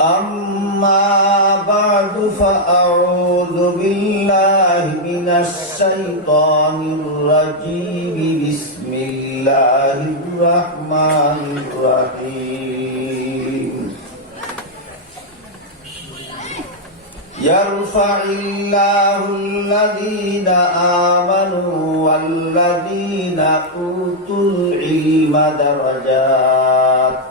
أما بعد فأعوذ بالله من الشيطان الرجيم بسم الله الرحمن الرحيم يرفع الله الذين آمنوا والذين أوتوا العلم درجات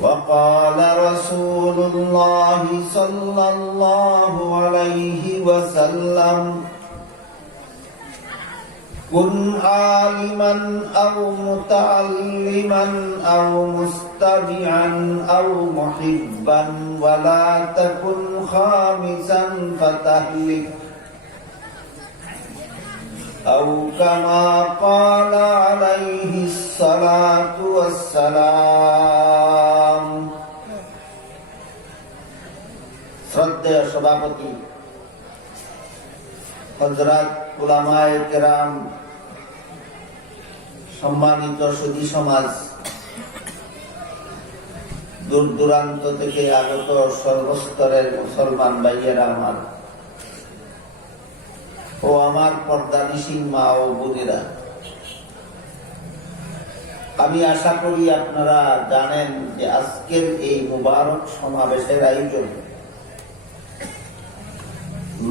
وقال رسول الله صلى الله عليه وسلم كن عالما أو متعلما أو مستمعا أو محبا ولا تكن خامسا فتهلك أو كما قال عليه الصلاة والسلام শ্রদ্ধেয় সভাপতি হযরত উলামায়ে কেরাম, সম্মানিত সুধী সমাজ, দূর দূরান্ত থেকে আগত সর্বস্তরের মুসলমান ভাইয়েরা আমার ও আমার পর্দানিশীন মা ও বোনেরা, আমি আশা করি আপনারা জানেন যে আজকের এই মুবারক সমাবেশের আয়োজন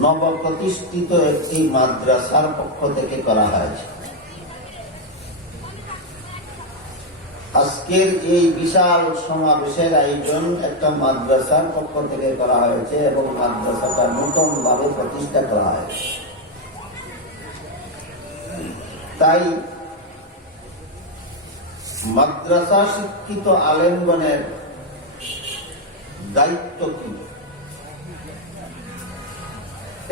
নবপ্রতিষ্ঠিত একটি মাদ্রাসার পক্ষ থেকে করা হয়েছে। আজকের এই বিশাল সমাবেশের আয়োজন একটা মাদ্রাসার পক্ষ থেকে করা হয়েছে এবং মাদ্রাসাটা নতুন ভাবে প্রতিষ্ঠা করা হয়েছে। তাই মাদ্রাসা শিক্ষিত আলেমগণের দায়িত্ব কি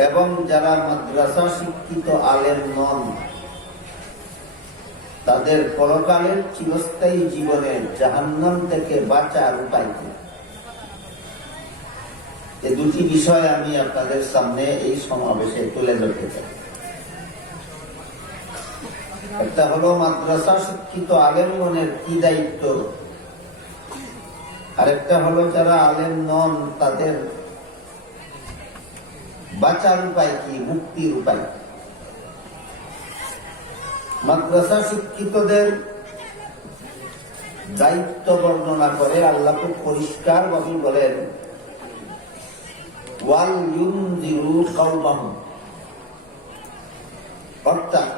এবং যারা মাদ্রাসা শিক্ষিত আলেম নন তাদের পরকালের চিরস্থায়ী জীবনে জাহান্নাম থেকে বাঁচার উপায় কি, এই দুটি বিষয় আমি আপনাদের সামনে এই সমাবেশে তুলে ধরতে চাই। একটা হলো মাদ্রাসা শিক্ষিত আলেমগণের কি দায়িত্ব, আরেকটা হলো যারা আলেম নন তাদের বাঁচার উপায় কি, মুক্তির উপায়। মাদ্রাসা শিক্ষিতদের দায়িত্ব বর্ণনা করে আল্লাহ খুব পরিষ্কার ভাবে বলেন, ওয়াল ইউনজিরু কওমাহুম, অর্থাৎ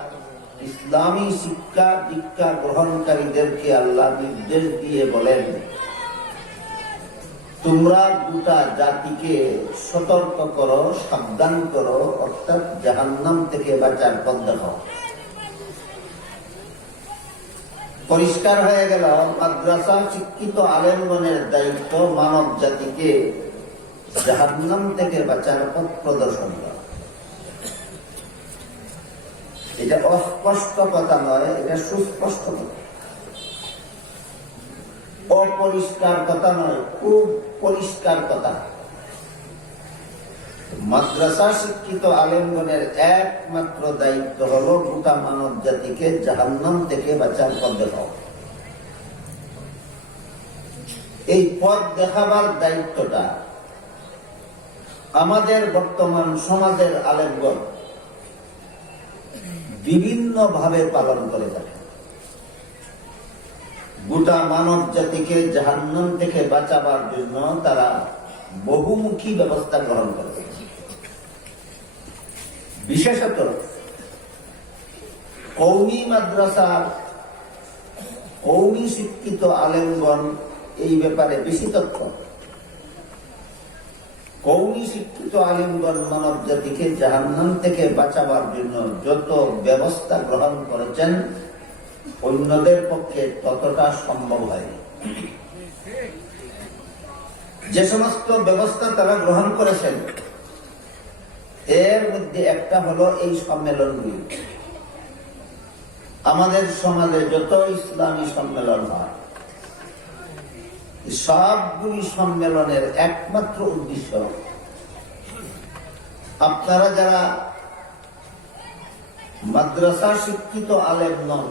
ইসলামী শিক্ষা দীক্ষা গ্রহণকারীদেরকে আল্লাহ নির্দেশ দিয়ে বলেন, তোমরা গোটা জাতিকে সতর্ক করো, সাবধান করো, অর্থাৎ জাহান্নাম থেকে বাঁচার পথ দেখাও। পরিষ্কার হয়ে গেল মাদ্রাসা শিক্ষিত আলেমগণের দায়িত্ব মানব জাতিকে জাহান্নাম থেকে বাঁচার পথ প্রদর্শন করা। এটা অস্পষ্ট কথা নয়, এটা সুস্পষ্ট কথা, অপরিষ্কার কথা নয়, খুব পরিষ্কার কথা। মাদ্রাসা শিক্ষিত আলেমগণের একমাত্র দায়িত্ব হলো গোটা মানব জাতিকে জাহান্নাম থেকে বাঁচার পথ দেখাও। এই পথ দেখাবার দায়িত্বটা আমাদের বর্তমান সমাজের আলেমগণ বিভিন্ন ভাবে পালন করে থাকে। গোটা মানব জাতিকে জাহান্নাম থেকে বাঁচাবার জন্য তারা বহুমুখী ব্যবস্থা গ্রহণ করে। বিশেষত কওমি মাদ্রাসার কওমি শিক্ষিত আলেমগণ এই ব্যাপারে বেশি তথ্য। কওমি শিক্ষিত আলেমগণ মানব জাতিকে জাহান্নাম থেকে বাঁচাবার জন্য যত ব্যবস্থা গ্রহণ করেছেন অন্যদের পক্ষে ততটা সম্ভব হয়নি। যে সমস্ত ব্যবস্থা তারা গ্রহণ করেছেন এর মধ্যে একটা হলো এই সম্মেলনগুলি। আমাদের সমাজে যত ইসলামী সম্মেলন হয় সবগুলি সম্মেলনের একমাত্র উদ্দেশ্য আপনারা যারা মাদ্রাসা শিক্ষিত আলেম নন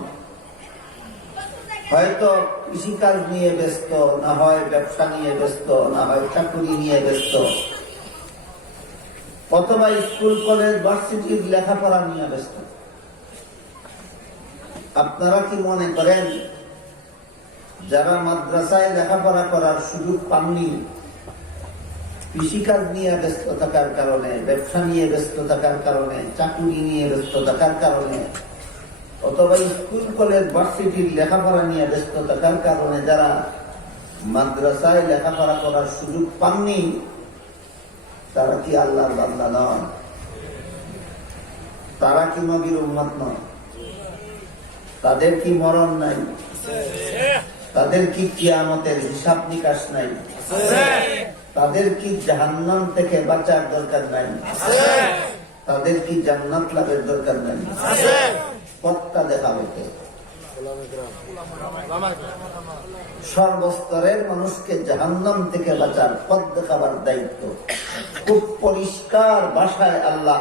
হয়তো কৃষিকাজ নিয়ে ব্যস্ত, না হয় ব্যবসা নিয়ে ব্যস্ত, না হয় চাকরি নিয়ে ব্যস্ত, অথবা স্কুল কলেজ ভার্সিটির লেখাপড়া নিয়ে ব্যস্ত। আপনারা কি মনে করেন যারা মাদ্রাসায় লেখাপড়া করার সুযোগ পাননি, কৃষিকাজ নিয়ে ব্যস্ত থাকার কারণে, ব্যবসা নিয়ে ব্যস্ত থাকার কারণে, চাকরি নিয়ে ব্যস্ত থাকার কারণে, অথবা স্কুল কলেজ ভার্সিটির লেখাপড়া নিয়ে ব্যস্ত থাকার কারণে যারা মাদ্রাসায় লেখাপড়া করার সুযোগ পাননি, তারা কি আল্লাহর বান্দা নয়? তারা কি নবীর উম্মত নয়? তাদের কি মরণ নাই? তাদের কি কিয়ামতের হিসাব নিকাশ নাই? তাদের কি জাহান্নাম থেকে বাঁচার দরকার নাই? তাদের কি জান্নাত লাভের দরকার নাই? পথটা দেখাবে কে? সর্বস্তরের মানুষকে জাহান্নাম থেকে বাঁচার পথ দেখাবার দায়িত্ব খুব পরিষ্কার ভাষায় আল্লাহ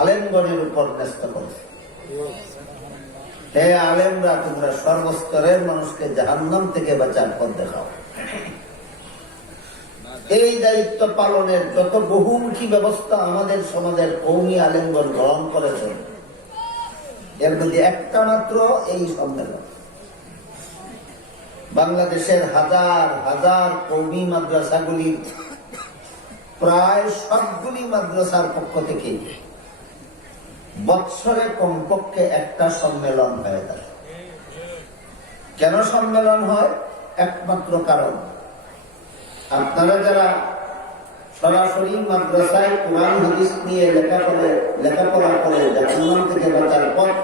আলেমগণের উপর ন্যস্ত করেছে। হে আলেমরা, তোমরা সর্বস্তরের মানুষকে জাহান্নাম থেকে বাঁচার পথ দেখাও। এই দায়িত্ব পালনের যত বহুমুখী ব্যবস্থা আমাদের সমাজের কওমি আলেমগণ গ্রহণ করেছেন, এর মধ্যে একটা মাত্র এই সম্মেলন। বাংলাদেশের হাজার হাজার কওমি মাদ্রাসাগুলি প্রায় সবগুলি মাদ্রাসার পক্ষ থেকে বৎসরে কমপক্ষে একটা সম্মেলন হয়ে থাকে। কেন সম্মেলন হয়? একমাত্র কারণ, আপনারা যারা সরাসরি মাদ্রাসায় কোরআন হাদিস নিয়ে লেখাপড়া করে জাহান্নাম থেকে বাঁচার পথ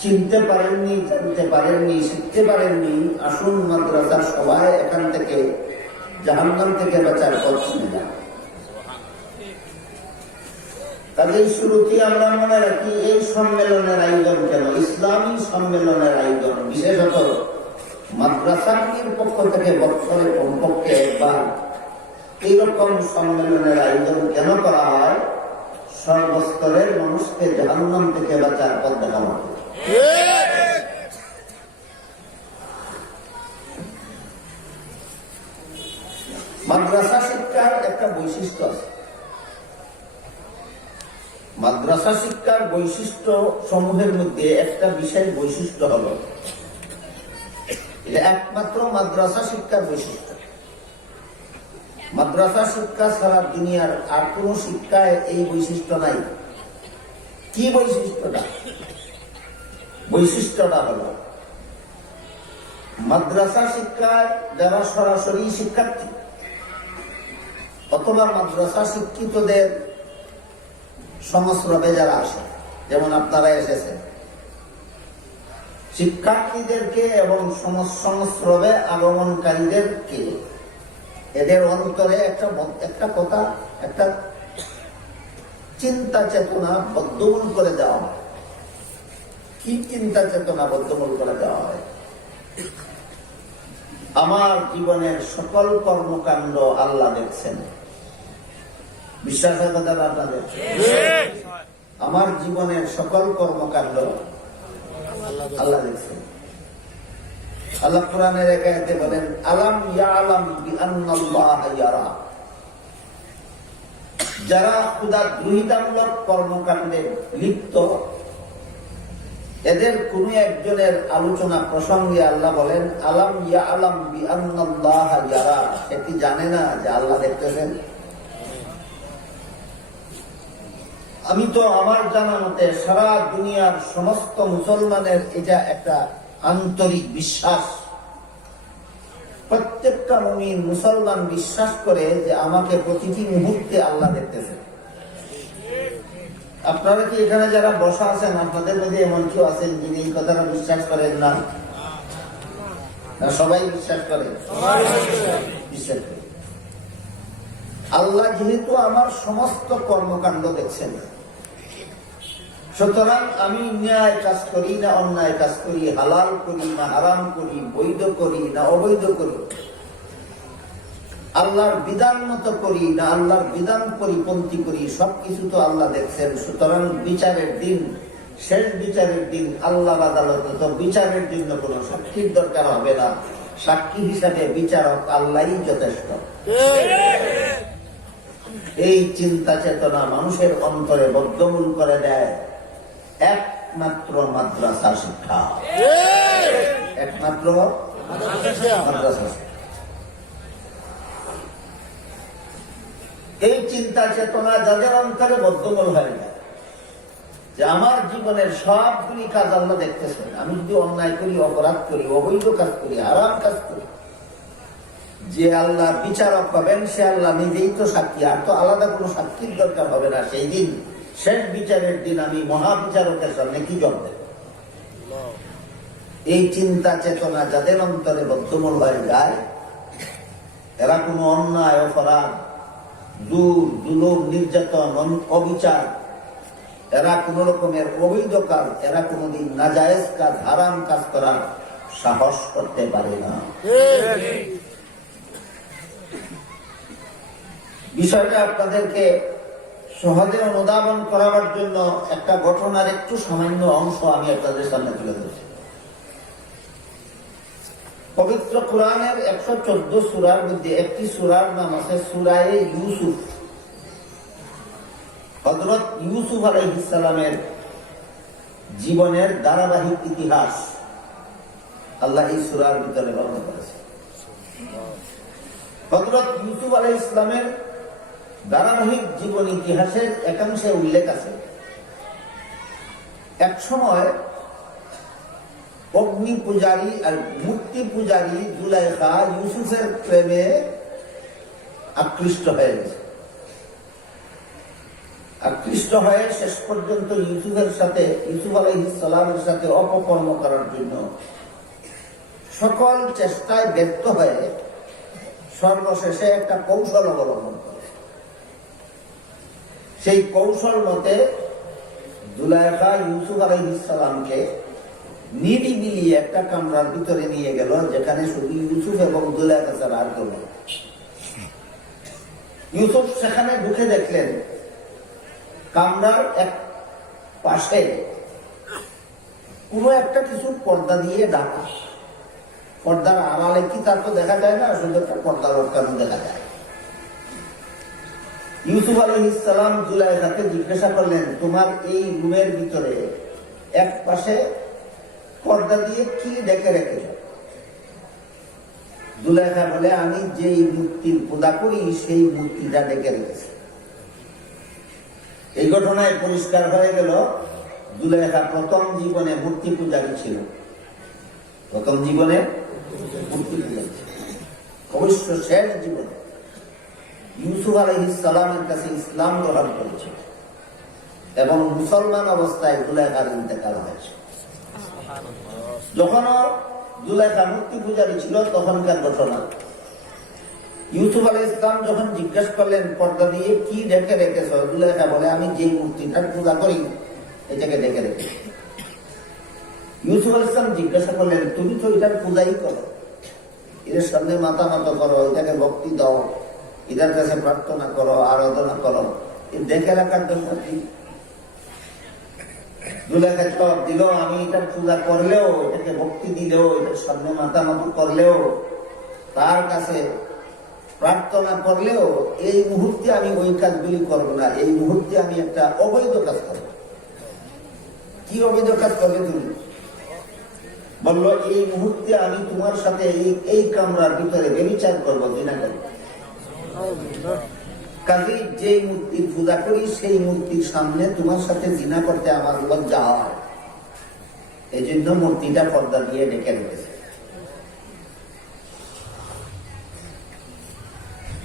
চিনতে পারেননি, জানতে পারেননি, শিখতে পারেননি, আসুন মাদ্রাসার সবাই এখান থেকে জাহান্নাম থেকে বাঁচার পথ চিনে যান। কাজেই শুরুতে আমরা মনে রাখি এই সম্মেলনের আয়োজন কেন? ইসলামী সম্মেলনের আয়োজন বিশেষত মাদ্রাসাগুলির পক্ষ থেকে বছরে কমপক্ষে একবার এইরকম সম্মেলনের আয়োজন কেন করা হয়? সর্বস্তরের মানুষকে জাহান্নাম থেকে বাঁচার পথ দেখানো। মাদ্রাসা শিক্ষার একটা বৈশিষ্ট্য আছে। মাদ্রাসা শিক্ষার বৈশিষ্ট্য সমূহের মধ্যে একটা বিশেষ বৈশিষ্ট্য হল, এটা একমাত্র মাদ্রাসা শিক্ষার বৈশিষ্ট্য। মাদ্রাসা শিক্ষা ছাড়া দুনিয়ার আর কোন শিক্ষায় এই বৈশিষ্ট্য নাই। কি বৈশিষ্ট্যটা? বৈশিষ্ট্যটা হল মাদ্রাসা শিক্ষায় যারা সরাসরি শিক্ষার্থী অথবা মাদ্রাসা শিক্ষিতদের সংস্রবে যারা আসে, যেমন আপনারা এসেছেন, শিক্ষার্থীদেরকে এবং সংস্রবে আগমনকারীদেরকে এদের অন্তরে একটা কথা, একটা চিন্তা চেতনা বদ্ধমূল করে দেওয়া হয়। কি চিন্তা চেতনা বদ্ধমূল করে দেওয়া হয়? আমার জীবনের সকল কর্মকাণ্ড আল্লাহ দেখছেন। বিশ্বাস আছে দাদা আপনাদের? আমার জীবনের সকল কর্মকাণ্ড আল্লাহ দেখছেন। আল্লাহ কোরআনের এক আয়াতে বলেন, আলাম ইয়ালাম বিআন্নাল্লাহ ইয়ারা। যারা ক্ষুধাদ্রোহিতামূলক কর্মকাণ্ডে লিপ্ত, এদের কোন একজনের আলোচনা প্রসঙ্গে আল্লাহ বলেন, আলাম ইয়ালাম বিআন্নাল্লাহ ইয়ারা। এটি জানে না যে আল্লাহ দেখতেছেন? আমি তো আমার জানা মতে সারা দুনিয়ার সমস্ত মুসলমানের এটা একটা আন্তরিক বিশ্বাস। প্রত্যেকটা মুমিন মুসলমান বিশ্বাস করে যে আমাকে প্রতিটি মুহূর্তে আল্লাহ দেখতেছে। আপনারা কি এখানে যারা বসা আছেন, আপনাদের মধ্যে এমন কেউ আছেন যিনি এই কথাটা বিশ্বাস করেন না? সবাই বিশ্বাস করে? বিশ্বাস করে। আল্লাহ যেহেতু আমার সমস্ত কর্মকাণ্ড দেখছেন, সুতরাং আমি ন্যায় কাজ করি না অন্যায় কাজ করি, হালাল করি না হারাম করি, বৈধ করি না অবৈধ করি, আল্লাহর বিধান মতো করি না আল্লাহর বিধান পরিপন্থী করি, সবকিছু তো আল্লাহ দেখছেন। সুতরাং বিচারের দিন শেষ বিচারের দিন আল্লাহর আদালতে তো বিচারের জন্য কোনো সাক্ষীর দরকার হবে না, সাক্ষী হিসাবে বিচারক আল্লাহই যথেষ্ট। এই চিন্তা চেতনা মানুষের অন্তরে বদ্ধমূল করে দেয় একমাত্র মাদ্রাসা শিক্ষা, একমাত্র মাদ্রাসা। এই চিন্তা চেতনা যাদের অন্তরে বদ্ধমূল হয় না, যে আমার জীবনের সবগুলি কাজ আল্লাহ দেখতেছেন, আমি যদি অন্যায় করি, অপরাধ করি, অবৈধ কাজ করি, হারাম কাজ করি, যে আল্লাহ বিচারক হবেন সে আল্লাহ নিজেই তো সাক্ষী, আর তো আলাদা কোনো সাক্ষীর দরকার হবে না। সেই দিন শেষ বিচারের দিন আমি মহাবিচারকের সামনে কি জবাব দেব? এই চিন্তা চেতনা যাদের অন্তরে বদ্ধমূল হয়ে যায়, এরা কোনো অন্যায়, অপরাধ, জুলুম, নির্যাতন, অবিচার, এরা কোন রকমের অবৈধ কাজ, এরা কোনদিন নাজায়েজ কাজ, হারাম কাজ করার সাহস করতে পারে না। বিষয়টা আপনাদেরকে সহজে অনুধাবন করাবার জন্য একটা ঘটনার একটু সামান্য অংশ আমি আপনাদের সামনে তুলে ধরছি। পবিত্র কোরআনের 114 সূরার মধ্যে একটি সূরার নাম আছে সূরায়ে ইউসুফ। হযরত ইউসুফ আলাইহিস সালামের জীবনের ধারাবাহিক ইতিহাস আল্লাহ এই সূরার ভিতরে বর্ণনা করেছেন। হযরত ইউসুফ আলাইহিস সালামের ধারাবাহিক জীবন ইতিহাসের একাংশে উল্লেখ আছে, এক সময় অগ্নি পূজারী আর মূর্তি পূজারী জুলাইখা ইউসুফের প্রেমে আকৃষ্ট হয়ে গেছে। আকৃষ্ট হয়ে শেষ পর্যন্ত ইউসুফ আলাইহিস সালামের সাথে অপকর্ম করার জন্য সকল চেষ্টায় ব্যর্থ হয়ে সর্বশেষে একটা কৌশল অবলম্বন করে। সেই কৌশল মতে জুলাইখা ইউসুফ আলাইহিস সালামকে নিরিবিলি একটা কামরার ভিতরে নিয়ে গেল, যেখানে শুধু ইউসুফ এবং জুলাইখা ছাড়া আর কেউ নেই। ইউসুফ সেখানে ঢুকে দেখলেন কামরার এক পাশে কোনো একটা কিছু পর্দা দিয়ে ঢাকা। পর্দার আড়ালে কি তার তো দেখা যায় না, শুধু একটা পর্দা লটকানো দেখা যায়। ইউসুফ আলাইহিস সালাম জুলাইখাকে জিজ্ঞাসা করলেন, তোমার এই রুমের ভিতরে এক পাশে পর্দা দিয়ে কি ডেকে রেখেছ? জুলাইখা বলে, আমি যেই মূর্তির পূজা করি সেই মূর্তিটা ডেকে রেখেছি। এই ঘটনায় পরিষ্কার হয়ে গেল জুলাইখা প্রথম জীবনে মূর্তি পূজারী ছিল। প্রথম জীবনে মূর্তি পূজারী ছিল। অবশ্য শেষ জীবনে ইউসুফ আলাইহিস সালামের কাছে ইসলাম গ্রহণ করেছে এবং মুসলমান অবস্থায় জুলাইখার ইন্তেকাল হয়েছে। যখন জুলাইখা মূর্তি পূজারী ছিল তখনকার ঘটনা। ইউসুফ আলাইহিস সালাম যখন জিজ্ঞাসা করলেন পর্দা দিয়ে কি ঢেকে রেখেছ, জুলাইখা বলে, আমি যেই মূর্তিটার পূজা করি এটাকে ঢেকে রেখেছি। ইউসুফ আলাইহিস সালাম জিজ্ঞাসা করলেন, তুমি তো এটার পূজাই করো, এর সামনে মাথা নত করো, এটাকে ভক্তি দাও, এটার কাছে প্রার্থনা করো, আরাধনা করো, এ দেখে রাখার জন্য কি? জুলাইখা জবাব দিল, আমি এটার পূজা করলেও, এটাকে ভক্তি দিলেও, এটার সামনে মাথা নত করলেও, তার কাছে প্রার্থনা করলেও এই মুহূর্তে আমি ওই কাজগুলি করবো না। এই মুহূর্তে আমি একটা অবৈধ কাজ করবো। কি অবৈধ কাজ করবে তুমি? বললো, এই মুহূর্তে আমি তোমার সাথে এই কামরার ভিতরে ব্যভিচার করবো, জিনা করবো। কাজেই যে মূর্তির পূজা করি সেই মূর্তির সামনে তোমার সাথে জিনা করতে আমার লজ্জা হয়, এই জন্য মূর্তিটা পর্দা দিয়ে ডেকে রেখেছে।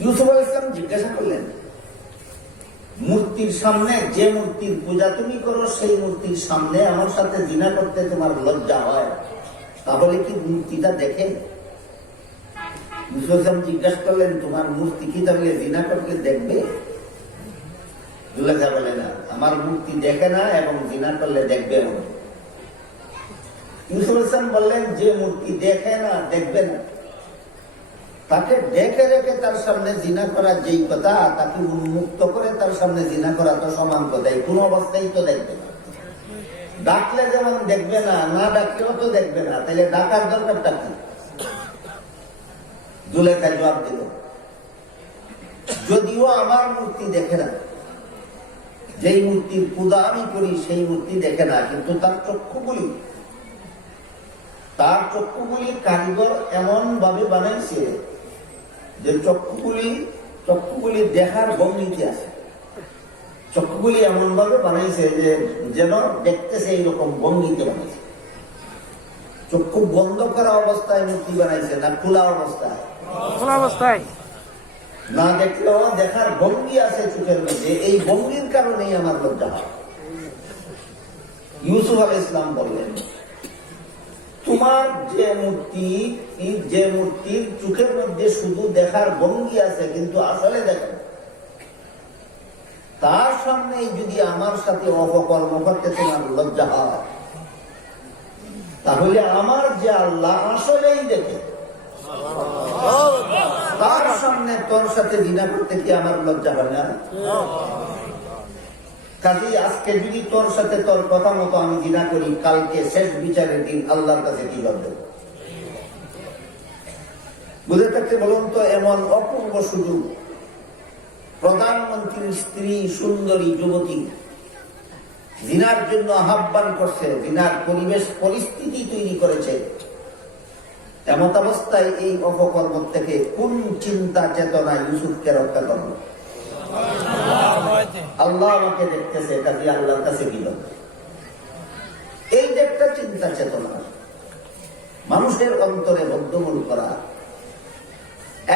ইউসুফ আলাইহিস সালাম জিজ্ঞাসা করলেন, মূর্তির সামনে, যে মূর্তির পূজা তুমি করো সেই মূর্তির সামনে আমার সাথে জিনা করতে তোমার লজ্জা হয়, তাহলে কি মূর্তিটা দেখে? ইউসুফ আলাইহিস সালাম জিজ্ঞাসা করলেন, তোমার মূর্তি কি তাহলে জিনা করতে দেখবে? জুলাইখা বলে, না, আমার মূর্তি দেখে না এবং জিনা করলে দেখবে। ইউসুফ আলাইহিস সালাম বললেন, যে মূর্তি দেখে না, দেখবে না, তাকে ডেকে রেখে তার সামনে জিনা করা যেই কথা, তাকে উন্মুক্ত করে তার সামনে জিনা করা তো সমান কথাই, কোন অবস্থায় তো দেখবে না। ডাকলে যেমন দেখবে না, না ডাকলেও তো দেখবে না, তাহলে ডাকার দরকারটা কি? জুলেখায় জবাব দিল, যদিও আমার মূর্তি দেখে না, যেই মূর্তির পূজা আমি করি সেই মূর্তি দেখে না, কিন্তু তার চক্ষুগুলি কারিগর এমন ভাবে বানাইছে যে চক্ষুগুলি দেখার ভঙ্গিতে আছে। চক্ষুগুলি এমন ভাবে বানাইছে যে যেন দেখতেছে এইরকম ভঙ্গিতে বানাইছে। চক্ষু বন্ধ করা অবস্থায় মূর্তি বানাইছে না খোলা অবস্থায়? না দেখলেও দেখার ভঙ্গি আছে চোখের মধ্যে, এই ভঙ্গির কারণেই আমার লজ্জা হয়। ইউসুফ আলাইহিস সালাম বললেন, তোমার যে মূর্তির চোখের মধ্যে শুধু দেখার ভঙ্গি আছে কিন্তু আসলে দেখেন, তার সামনে যদি আমার সাথে অপকর্ম করতে তোমার লজ্জা হয়, তাহলে আমার যে আল্লাহ আসলেই দেখে, তার সামনে তোর সাথে জিনা করতে কি আমার লজ্জা হয় না? কাজেই আজকে যদি তোর সাথে তোর কথা মতো আমি জিনা করি, কালকে শেষ বিচারের দিন আল্লাহর কাছে কি জবাব দেব? বুঝে থাকতে বলুন তো, এমন অপূর্ব সুযোগ প্রধানমন্ত্রীর স্ত্রী সুন্দরী যুবতী জিনার জন্য আহ্বান করছে, জিনার পরিস্থিতি তৈরি করেছে, এমত অবস্থায় এই অপকর্ম থেকে কোন চিন্তা চেতনা ইউসুফকে রক্ষা করল? আল্লাহ আমাকে দেখতেছে, কাজে আল্লাহর কাছে গেল। এই যে একটা চিন্তা চেতনা মানুষের অন্তরে বদ্ধমূল করা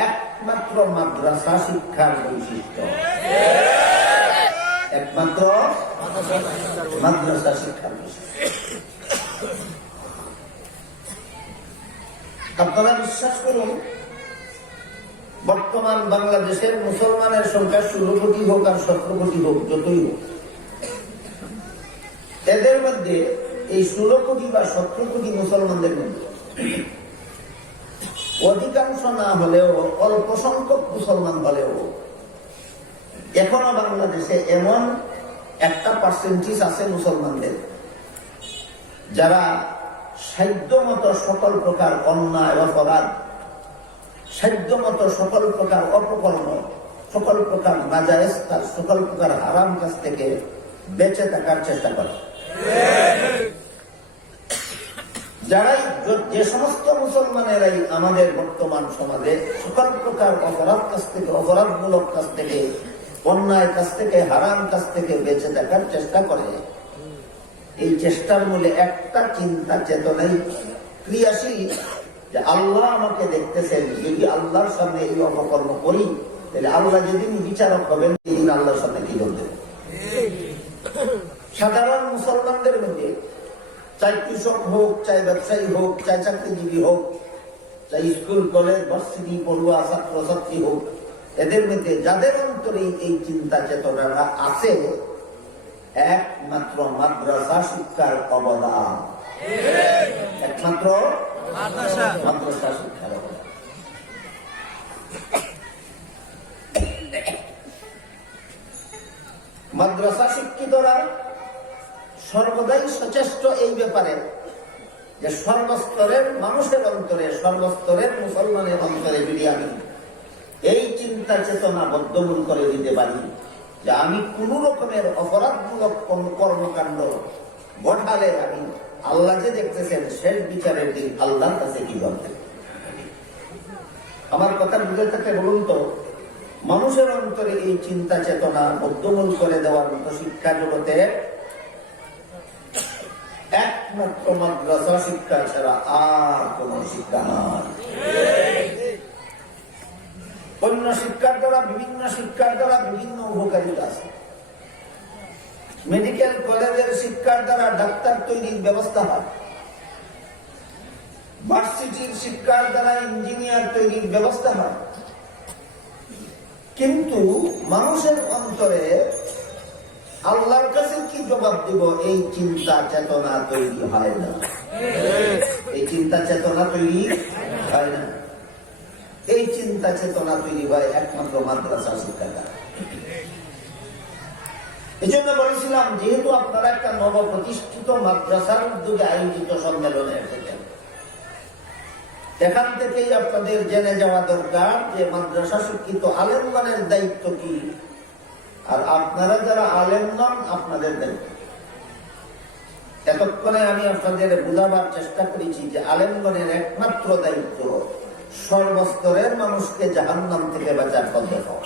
একমাত্র মাদ্রাসা শিক্ষার বৈশিষ্ট্য, একমাত্র মাদ্রাসা শিক্ষার বৈশিষ্ট্য। আপনারা বিশ্বাস করুন, বর্তমান বাংলাদেশের মুসলমানের সংখ্যা 16 কোটি হোক আর 17 কোটি হোক, যতই হোক, এদের মধ্যে এই 16 কোটি বা 17 কোটি মুসলমানদের মধ্যে অধিকাংশ না হলেও অল্প সংখ্যক মুসলমান হলেও এখনো বাংলাদেশে এমন একটা পার্সেন্টেজ আছে মুসলমানদের যারা সাধ্যমতো সকল প্রকার অন্যায় অপরাধ, সাধ্যমতো সকল প্রকার অপকর্ম, সকল প্রকার নাজায়েজ কাজ, সকল প্রকার হারাম কাজ থেকে বেঁচে থাকার চেষ্টা করে। যারাই, যে সমস্ত মুসলমানেরাই আমাদের বর্তমান সমাজে সকল প্রকার অপরাধ কাজ থেকে, অপরাধমূলক কাজ থেকে, অন্যায় কাজ থেকে, হারাম কাজ থেকে বেঁচে থাকার চেষ্টা করে, এই চেষ্টার মূলে একটা চিন্তা চেতনাই ক্রিয়াশীল, যে আল্লাহ আমাকে দেখতেছেন, যদি আল্লাহর সামনে এই অপকর্ম করি তাহলে আল্লাহ যেদিন বিচারক হবেন সেদিন আল্লাহর সামনে কি বলবেন। সাধারণ মুসলমানদের মধ্যে চাই কৃষক হোক, চাই ব্যবসায়ী হোক, চাই চাকরিজীবী হোক, চাই স্কুল কলেজ ভার্সিটি পড়ুয়া ছাত্রছাত্রী হোক, এদের মধ্যে যাদের অন্তরে এই চিন্তা চেতনাটা আছে, একমাত্র মাদ্রাসা শিক্ষার অবদান, একমাত্র মাদ্রাসা শিক্ষার অবদান। মাদ্রাসা শিক্ষিতরা সর্বদাই সচেষ্ট এই ব্যাপারে যে সর্বস্তরের মানুষের অন্তরে, সর্বস্তরের মুসলমানের অন্তরে যদি আমি এই চিন্তা চেতনা বদ্ধমূল করে দিতে পারি যে আমি কোন রকমের অপরাধমূলক কর্মকাণ্ড ঘটালে আমি আল্লাহ যে দেখতেছেন শেষ বিচারের দিন আল্লাহর কাছে কি বলতেন। আমার কথা বুঝে থাকলে বলুন তো, মানুষের অন্তরে এই চিন্তা চেতনা বদ্ধমূল করে দেওয়ার মতো শিক্ষা জগতে একমাত্র মাদ্রাসা শিক্ষা ছাড়া আর কোন শিক্ষা নয়। অন্য শিক্ষার দ্বারা, বিভিন্ন শিক্ষার দ্বারা বিভিন্ন উপকারিতা আছে। মেডিকেল কলেজের শিক্ষার দ্বারা ডাক্তার তৈরির ব্যবস্থা হয়, ভার্সিটির শিক্ষার দ্বারা ইঞ্জিনিয়ার তৈরির ব্যবস্থা হয়, কিন্তু মানুষের অন্তরে আল্লাহর কাছে কি জবাব দিব এই চিন্তা চেতনা তৈরি হয় না। এই চিন্তা চেতনা তৈরি হয় না। এই চিন্তা চেতনা তৈরি হয় একমাত্র মাদ্রাসা শিক্ষা দ্বারা। এই জন্য বলেছিলাম, যেহেতু আপনারা একটা নবপ্রতিষ্ঠিত মাদ্রাসার উদ্যোগে আয়োজিত সম্মেলনে এসেছেন, এখান থেকেই আপনাদের জেনে যাওয়া দরকার যে মাদ্রাসা শিক্ষিত আলেমগণের দায়িত্ব কি, আর আপনারা যারা আলেম নন আপনাদের দায়িত্ব। এতক্ষণে আমি আপনাদের বোঝাবার চেষ্টা করেছি যে আলেমগণের একমাত্র দায়িত্ব সর্বস্তরের মানুষকে জাহান্নাম থেকে বাঁচার পথ দেখাও।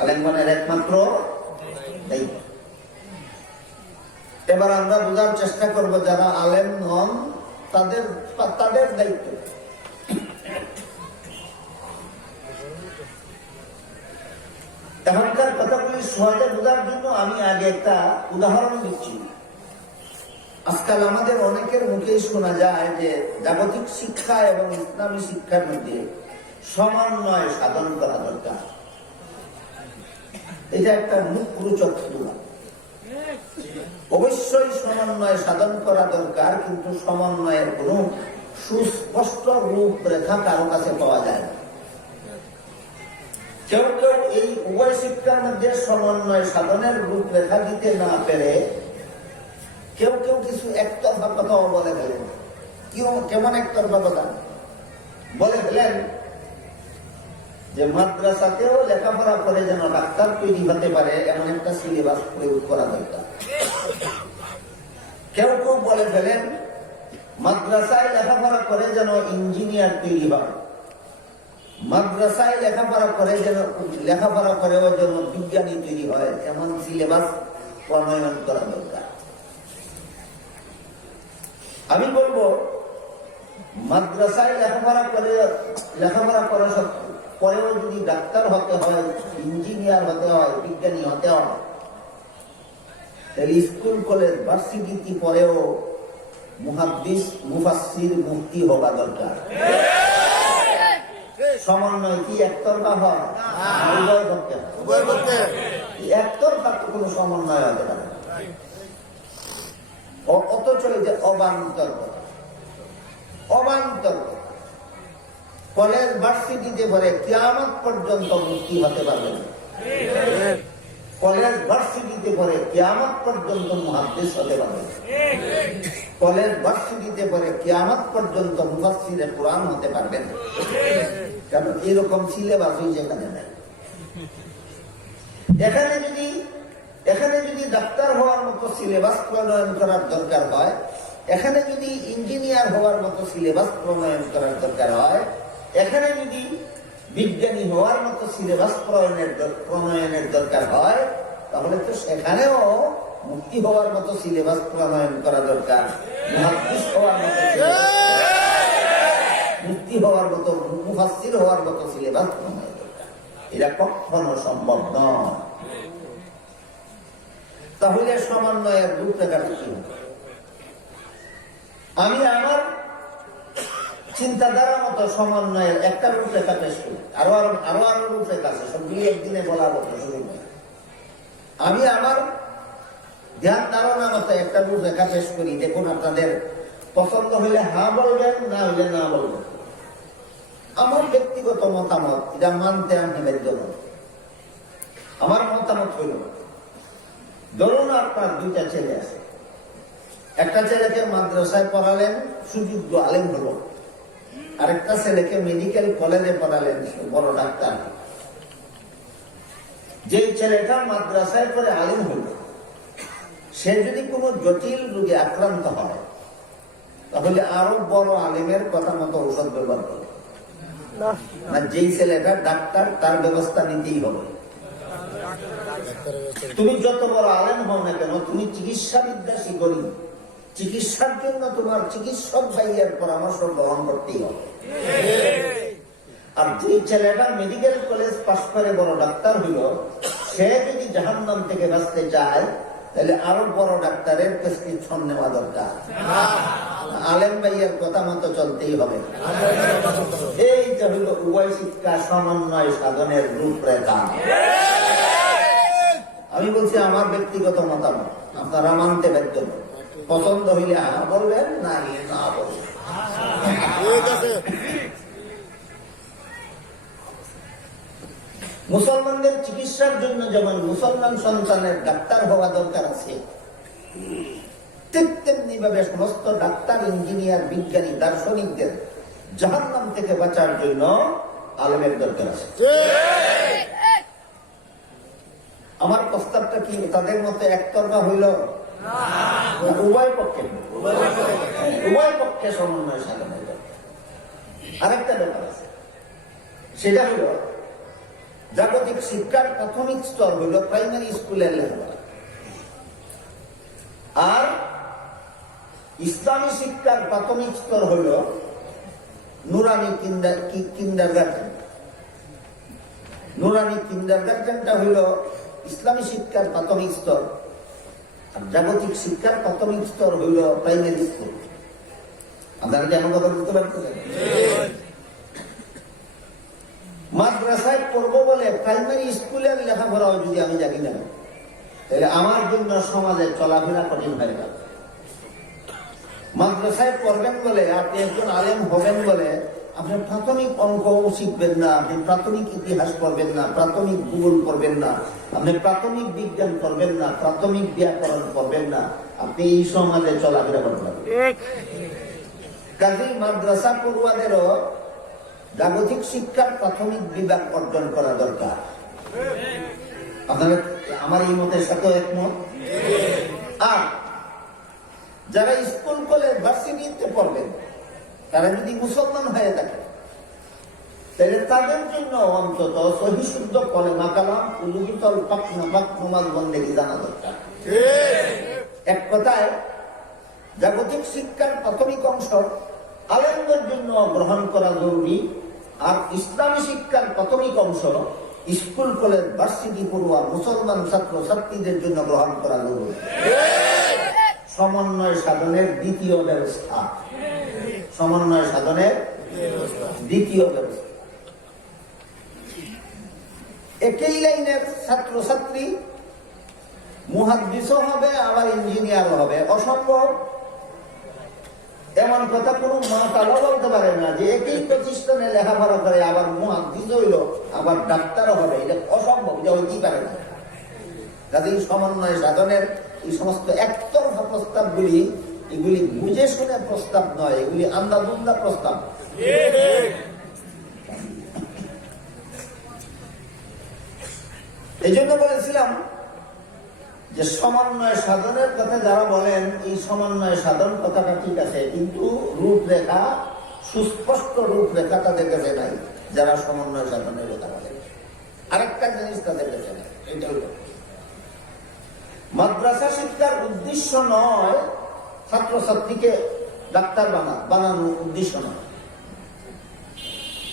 আলেমগণের একমাত্র দায়িত্ব। এবার আমরা বোঝার চেষ্টা করব যারা আলেম নন তাদের দায়িত্ব। এখনকার কথাগুলি সহজে বোঝার জন্য আমি আগে একটা উদাহরণ দিচ্ছি। আজকাল আমাদের অনেকের মুখেই শোনা যায় যে জাগতিক শিক্ষা এবং ইসলামী শিক্ষার মধ্যে সমন্বয় সাধন করা দরকার। এটা একটা মুখরোচক তুলনা। অবশ্যই সমন্বয় সাধন করা দরকার, কিন্তু সমন্বয়ের কোন সুস্পষ্ট রূপরেখা কারো কাছে পাওয়া যায় না। কেউ কেউ এই উভয় শিক্ষার মধ্যে সমন্বয় সাধনের রূপরেখা দিতে না পেরে কেউ কেউ কিছু একতরফা কথাও বলে ফেলেন। কেমন একতরফা কথা বলে ফেলেন? যে মাদ্রাসাতেও লেখাপড়া করে যেন ডাক্তার তৈরি হতে পারে এমন একটা সিলেবাস প্রয়োগ করা দরকার। কেউ কেউ বলে ফেলেন মাদ্রাসায় লেখাপড়া করে যেন ইঞ্জিনিয়ার তৈরি হয়, মাদ্রাসায় লেখাপড়া করেও যেন বিজ্ঞানী তৈরি হয়, এমন সিলেবাস প্রণয়ন করা দরকার। আমি বলবো মাদ্রাসায় লেখাপড়া করা পরেও যদি ডাক্তার হতে হয়, ইঞ্জিনিয়ার হতে হয়, বিজ্ঞানী হতে হয়, তাহলে স্কুল কলেজ ভার্সিটি পরেও মুহাদ্দিস মুফাসসির মুফতি হওয়া দরকার। সমন্বয় কি একতরফা হয়? একতরফা তো কোনো সমন্বয় হতে পারে না। অথচ যে অবান্তর কলেজ ভার্সিটিতে পরে কিয়ামত পর্যন্ত মুক্তি হতে পারবে না। কলেজ ভার্সিটিতে পরে কিয়ামত পর্যন্ত মুহাদ্দিস হতে পারবে না। কলেজ ভার্সিটিতে পরে কিয়ামত পর্যন্ত মুফাসসিরে কোরআন হতে পারবে না, কারণ এরকম সিলেবাসই যেখানে নাই। এখানে যদি ডাক্তার হওয়ার মতো সিলেবাস প্রণয়ন করার দরকার হয়, এখানে যদি ইঞ্জিনিয়ার হওয়ার মতো সিলেবাস প্রণয়ন করার দরকার হয়, এখানে যদি বিজ্ঞানী হওয়ার মতো সিলেবাস প্রণয়নের দরকার হয়, তাহলে তো সেখানেও মুক্তি হওয়ার মতো সিলেবাস প্রণয়ন করা দরকার, মুহাদ্দিস হওয়ার মতো, মুক্তি হওয়ার মতো, মুফাসসির হওয়ার মতো সিলেবাস প্রণয়ন দরকার। এটা কখনো সম্ভব নয়। তাহলে সমন্বয়ের রূপরেখাটা কি হবে? আমি আমার চিন্তাধারা মতো সমন্বয়ের একটা রূপরেখা পেশ করি। আরো রূপরেখা আছে, সবগুলি একদিনে বলার মতো সুযোগ নেই। আমি আমার ধ্যান ধারণা মতো একটা রূপরেখা পেশ করি। দেখুন, আপনাদের পছন্দ হইলে হ্যাঁ বলবেন, না হইলে না বলবেন। আমার ব্যক্তিগত মতামত, এটা মানতে আমি বাধ্য নই। আমার মতামত হইল, ধরুন আপনার দুইটা ছেলে আছে। একটা ছেলেকে মাদ্রাসায় পড়ালেন, সুযোগ্য আলেম হলো। আরেকটা ছেলেকে মেডিকেল কলেজে পড়ালেন, বড় ডাক্তার। যে ছেলেটা মাদ্রাসায় পড়ে আলেম হলো, সে যদি কোনো জটিল রোগে আক্রান্ত হয়, তাহলে আরো বড় আলেমের কথা মতো ঔষধ ব্যবহার করে না। যেই ছেলেটা ডাক্তার, তার ব্যবস্থা নিতেই হবে। তুমি যত বড় আলেম হও না কেন, তুমি চিকিৎসা বিদ্যা শিখরি, চিকিৎসার জন্য তোমার চিকিৎসক ভাইয়ের পরামর্শ গ্রহণ করতেই হবে। আর যে ছেলেটা মেডিকেল কলেজ পাশ করে বড় ডাক্তার হইল, সে যদি জাহান্নাম থেকে বাঁচতে চায়, তাহলে আরো বড় ডাক্তারের প্রেসক্রিপশন নেওয়া দরকার। আলেম ভাইয়ের কথা মতো চলতেই হবে। এইটা হইল উভয় শিক্ষা সমন্বয় সাধনের রূপরেখা। আমি বলছি আমার ব্যক্তিগত মতামত, আপনারা মানতে বাধ্য। পছন্দ হইলে হ্যাঁ বলবেন, না হইলে না বলবেন। মুসলমানদের চিকিৎসার জন্য যেমন মুসলমান সন্তানের ডাক্তার হওয়া দরকার আছে, ঠিক তেমনি ভাবে সমস্ত ডাক্তার, ইঞ্জিনিয়ার, বিজ্ঞানী, দার্শনিকদের জাহান্নাম থেকে বাঁচার জন্য আলেমের দরকার আছে। আমার প্রস্তাবটা কি তাদের মতো একতরফা হইল? উভয় পক্ষে সমন্বয় সাধন হইল। আরেকটা ব্যাপার আছে, সেটা হইল জাগতিক শিক্ষার প্রাথমিক স্তর হইল প্রাইমারি স্কুলের লেখাপড়া, আর ইসলামী শিক্ষার প্রাথমিক স্তর হইল নুরানি কিন্ডারগার্টেন। নুরানি কিন্ডারগার্টেনটা হইল ইসলামী শিক্ষার প্রাথমিক স্তর, আর জাগতিক শিক্ষার প্রাথমিক স্তর হইল প্রাইমারি স্কুল। আপনারা কি এমন কথা বুঝতে পারতেছেন? মাদ্রাসায় পড়বো বলে প্রাইমারি স্কুলের লেখাপড়াও যদি আমি জানি না, তাহলে আমার জন্য সমাজে চলাফেরা কঠিন হয়ে যাবে। মাদ্রাসায় পড়বেন বলে, আপনি একজন আলেম হবেন বলে আপনি প্রাথমিক অঙ্ক শিখবেন না, আপনি প্রাথমিক ইতিহাস পড়বেন না, প্রাথমিক ভূগোল পড়বেন না, আপনি প্রাথমিক বিজ্ঞান পড়বেন না, প্রাথমিক ব্যাকরণ পড়বেন না, আপনি এই সমাজে চলাফেরা করবেন। কাজেই মাদ্রাসা পড়ুয়াদেরও জাগতিক শিক্ষার প্রাথমিক বিভাগ অর্জন করা দরকার। আপনারা আমার এই মতের সাথে একমত? আর যারা স্কুল কলেজ ভার্সিটিতে পড়বেন, তারা যদি মুসলমান হয়ে থাকে, তাহলে তাদের জন্য অন্তত সহি শুদ্ধ কলেমা কালাম, উলুগুতল পাক নামাজ নামাজ বন্দেগী জানা দরকার। এক কথায় জাগতিক শিক্ষার প্রাথমিক অংশ আলেমদের জন্য গ্রহণ করা জরুরি, আর ইসলামী শিক্ষার প্রাথমিক অংশ স্কুল কলেজ ভার্সিটি পড়ুয়া মুসলমান ছাত্র ছাত্রীদের জন্য গ্রহণ করা জরুরি। সমন্বয় সাধনের দ্বিতীয় ব্যবস্থা, সমন্বয় সাধনের দ্বিতীয় ব্যবস্থা। একই লাইনের ছাত্র ছাত্রী মুহাদ্দিসও হবে, আবার ইঞ্জিনিয়ারও হবে। অসম্ভব এমন কথা কোন মাতালও বলতে পারে না যে একই প্রতিষ্ঠানে লেখাপড়া করে আবার মুহাদ্দিস হইল আবার ডাক্তারও হবে। এটা অসম্ভব, এটা হইতেই পারে না। কাজেই সমন্বয় সাধনের এই সমস্ত একতরফা প্রস্তাবগুলি, এগুলি বুঝে শুনে প্রস্তাব নয়, এগুলি আন্দাজুন্দা প্রস্তাব। এই জন্য বলেছিলাম যে সমন্বয় সাধনের কথা যারা বলেন, এই সমন্বয় সাধন কথাটা ঠিক আছে, কিন্তু রূপরেখা, সুস্পষ্ট রূপরেখা তাদের কাছে নাই। যারা সমন্বয় সাধনের কথা বলেন, আরেকটা জিনিস তাদের কাছে নাই। এটা হল মাদ্রাসা শিক্ষার উদ্দেশ্য নয় ছাত্রছাত্রীকে ডাক্তার বানানোর উদ্দেশ্য নয়,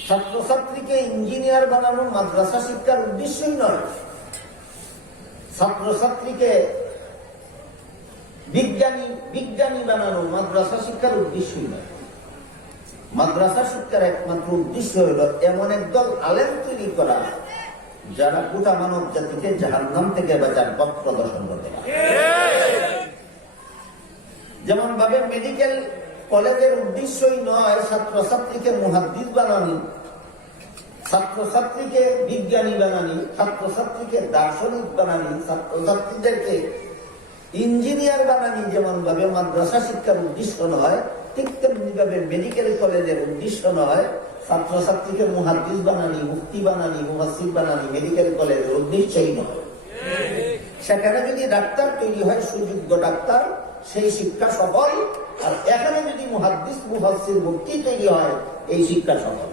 ছাত্রছাত্রীকে ইঞ্জিনিয়ার বানানো মাদ্রাসা শিক্ষার উদ্দেশ্যই নয়, ছাত্রছাত্রীকে বিজ্ঞানী বানানো মাদ্রাসা শিক্ষার উদ্দেশ্যই নয়। মাদ্রাসা শিক্ষার একমাত্র উদ্দেশ্য হল এমন একদল আলেম তৈরি করা যারা গোটা মানব জাতিকে জাহান্নাম থেকে বাঁচার পথ প্রদর্শন করতে পারে। যেমন ভাবে মেডিকেল কলেজের উদ্দেশ্যই নয় ছাত্রছাত্রীকে মুহাদ্দিস বানানি, ছাত্রছাত্রীকে বিজ্ঞানী বানানি, ছাত্রছাত্রীকে দার্শনিক বানানি, ছাত্রছাত্রীদেরকে ইঞ্জিনিয়ার বানানি, যেমন ভাবে মাদ্রাসা শিক্ষার উদ্দেশ্য নয়, ঠিক তেমনি ভাবে মেডিকেল কলেজের উদ্দেশ্য নয় ছাত্রছাত্রীকে মুহাদ্দিস বানানি, মুফতি বানানি, মুফাসসির বানানি। মেডিকেল কলেজের উদ্দেশ্যই নয়। সেখানে যদি ডাক্তার তৈরি হয়, সুযোগ্য ডাক্তার, সেই শিক্ষা সফল। আর এখানে যদি মুহাদ্দিস, মুফাসসির, মুফতি তৈরি হয়, এই শিক্ষা সফল।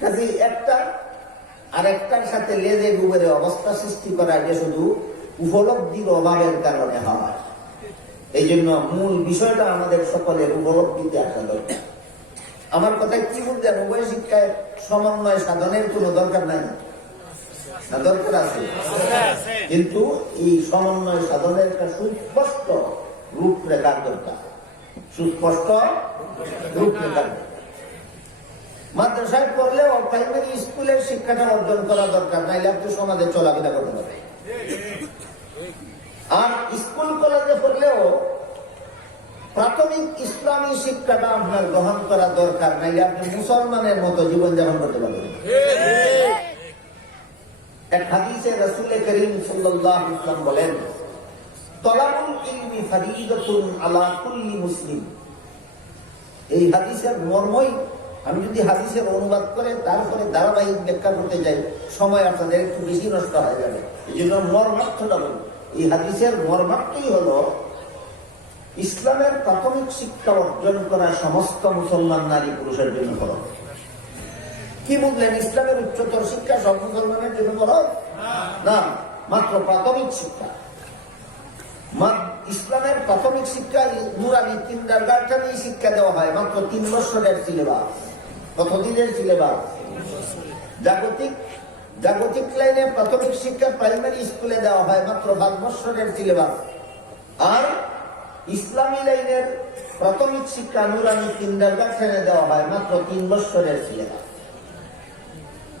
কাজে একটা আরেকটার সাথে লেজে গুবরে অবস্থা সৃষ্টি করা, এটা শুধু উপলব্ধির অভাবের কারণে হয়। এই জন্য মূল বিষয়টা আমাদের সকলের উপলব্ধিতে আসা দরকার। আমার কথায় কি বলছেন? উভয় শিক্ষায় সমন্বয় সাধনের কোন দরকার নাই, দরকার আছে, কিন্তু এই সমন্বয় সাধনের একটা সুস্পষ্ট রূপরেখার দরকার, সুস্পষ্ট রূপরেখার। মাদ্রাসায় পড়লেও প্রাইমারি স্কুলের শিক্ষাটা অর্জন করা দরকার, নাইলে আপনি সমাজে চলাফেরা করতে পারবেন। আর স্কুল কলেজে পড়লেও প্রাথমিক ইসলামী শিক্ষাটা আপনার গ্রহণ করা দরকার, নাইলে আপনি মুসলমানের মতো জীবনযাপন করতে পারবেন। এক হাদিসে রাসূল করিম সাল্লাল্লাহু আলাইহি ওয়াসাল্লাম বলেন, তলাবুল ইলমি ফারিদাতুন আলা কুল্লি মুসলিম। এই হাদিসের মর্মই, আমি যদি হাদিসের অনুবাদ করে তারপরে ধারাবাহিক ব্যাখ্যা করতে যাই, সময় আপনাদের একটু বেশি নষ্ট হয়ে যাবে। এই জন্য মর্মার্থটা বলি। এই হাদিসের মর্মার্থই হলো, ইসলামের প্রাথমিক শিক্ষা অর্জন করা সমস্ত মুসলমান নারী পুরুষের জন্য ফরজ। কি বুঝলেন? ইসলামের উচ্চতর শিক্ষা সব মুসলমানের জন্য ফরজ না, মাত্র প্রাথমিক শিক্ষা। ইসলামের প্রাথমিক শিক্ষা নুরানি কিন্ডারগার্টেনে শিক্ষা দেওয়া হয়, মাত্র 3 বছরের সিলেবাস। কতদিনের সিলেবাস? জাগতিক লাইনে প্রাথমিক শিক্ষা প্রাইমারি স্কুলে দেওয়া হয়, মাত্র 5 বছরের সিলেবাস। আর ইসলামী লাইনের প্রাথমিক শিক্ষা নুরানি কিন্ডারগার্টেনে দেওয়া হয়, মাত্র 3 বছরের সিলেবাস।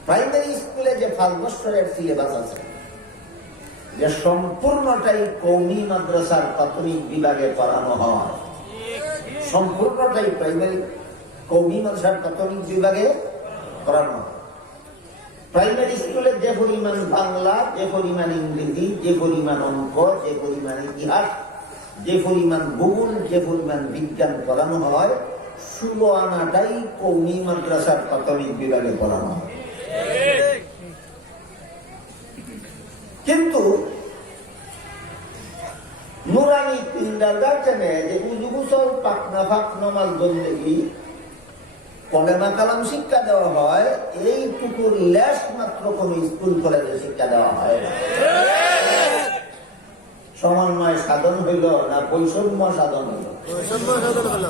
প্রাইমারি স্কুলে যে 5 বছরের সিলেবাস আছে, যে সম্পূর্ণটাই কওমি মাদ্রাসার প্রাথমিক বিভাগে পড়ানো হয়, সম্পূর্ণটাই প্রাইমারি কওমি মাদ্রাসার প্রাথমিক বিভাগে পড়ানো হয়। প্রাইমারি স্কুলে যে পরিমাণ বাংলা, যে পরিমাণ ইংরেজি, যে পরিমাণ অঙ্ক, যে পরিমাণ ইতিহাস, যে পরিমাণ ভূগোল, যে পরিমাণ বিজ্ঞান পড়ানো হয়, 16 আনাটাই কওমি মাদ্রাসার প্রাথমিক বিভাগে পড়ানো হয়। কিন্তু নুরানি কিন্ডারগার্টেনে যে উযু গোসল, পাকনা ফাক, নামাজ, বন্দেগী, কলেমা কালাম শিক্ষা দেওয়া হয়, এইটুকুর লেশ মাত্র কোন স্কুল কলেজে শিক্ষা দেওয়া হয় না। সমন্বয় সাধন হইল না বৈষম্য সাধন হইল?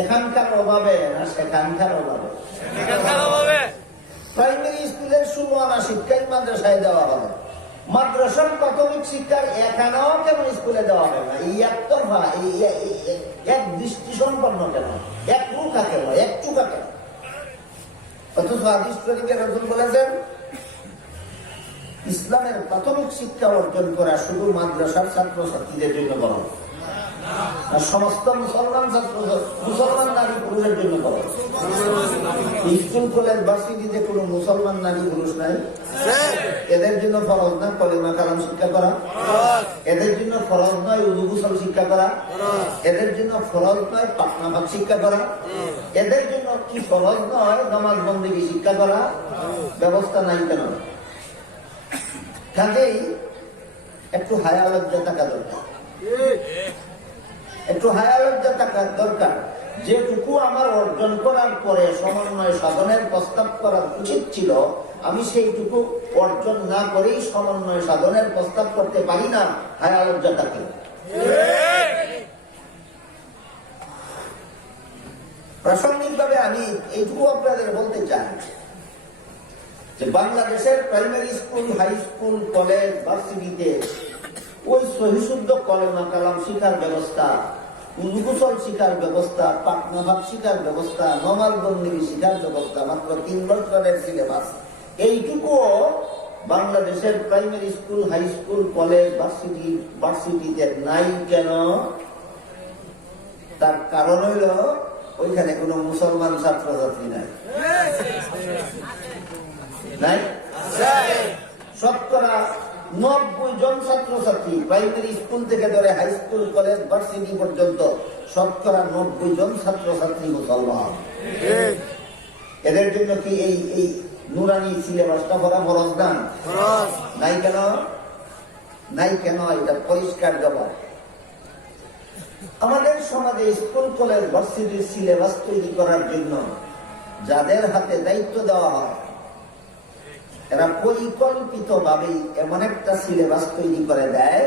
এখানকার অভাবে না সেখানকার অভাবে? প্রাইমারি স্কুলের 16 আনা শিক্ষাই মাদ্রাসায় দেওয়া হবে। মাদ্রাসার প্রাথমিক শিক্ষার 1 আনাও কেন স্কুলে দেওয়া হবে না? এই একতরফা, এক দৃষ্টি সম্পন্ন কেন, এক রুখা কেন, এক চুকা কেন? অথচ হাদিস শরীফে রাসূল বলেছেন, ইসলামের প্রাথমিক শিক্ষা অর্জন করা শুধু মাদ্রাসার ছাত্রছাত্রীদের জন্য বরং সমস্ত মুসলমান নারী পুরুষের জন্য বরং। স্কুল কলেজ ভার্সিটিতে কোনো মুসলমান নারী পুরুষ নাই, এদের জন্য ফরজ না কলেমা কালাম শিক্ষা করা? এদের জন্য ফরজ নয় উযু গোসল শিক্ষা করা? এদের জন্য ফরজ নয় পাকনা ফাক শিক্ষা করা? এদের জন্য কি ফরজ নয় নামাজ বন্দেগী শিক্ষা করা? ব্যবস্থা নাই কেন? কাজেই একটু হায়া লজ্জা থাকা দরকার, একটু হায়া লজ্জা থাকা দরকার। যেটুকু আমার অর্জন করার পরে সমন্বয় সাধনের প্রস্তাব করা উচিত ছিল, আমি সেইটুকু অর্জন না করেই সমন্বয় সাধনের প্রস্তাব করতে পারি না, হায়া লজ্জা থাকে। প্রাসঙ্গিকভাবে আমি এইটুকু আপনাদের বলতে চাই যে বাংলাদেশের primary school, high school, college, ভার্সিটিতে ওই সহিশুদ্ধ কলেমা কালাম শিক্ষার ব্যবস্থা, উযু গোসল শিক্ষার ব্যবস্থা, পাকনা ভাব শিক্ষার ব্যবস্থা, নামাজ বন্দেগী শিক্ষার ব্যবস্থা, মাত্র 3 বছরের সিলেবাস, এইটুকুও বাংলাদেশের primary school, high school, college, ভার্সিটিতে নাই কেন? তার কারণ হইল ওইখানে কোনো মুসলমান ছাত্রছাত্রী নাই। নাই? শতকরা 90 জন ছাত্রছাত্রী প্রাইমারি স্কুল থেকে ধরে হাই স্কুল, কলেজ, ভার্সিটি পর্যন্ত শতকরা 90 জন ছাত্রছাত্রী মুসলমান। এদের জন্য কি এই নুরানি সিলেবাসটা পড়া ফরজ না? নাই কেন? নাই কেন? এটা পরিষ্কার জবাব। আমাদের সমাজে স্কুল, কলেজ, ভার্সিটির সিলেবাস তৈরি করার জন্য যাদের হাতে দায়িত্ব দেওয়া হয়, এরা পরিকল্পিতভাবেই এমন একটা সিলেবাস তৈরি করে দেয়,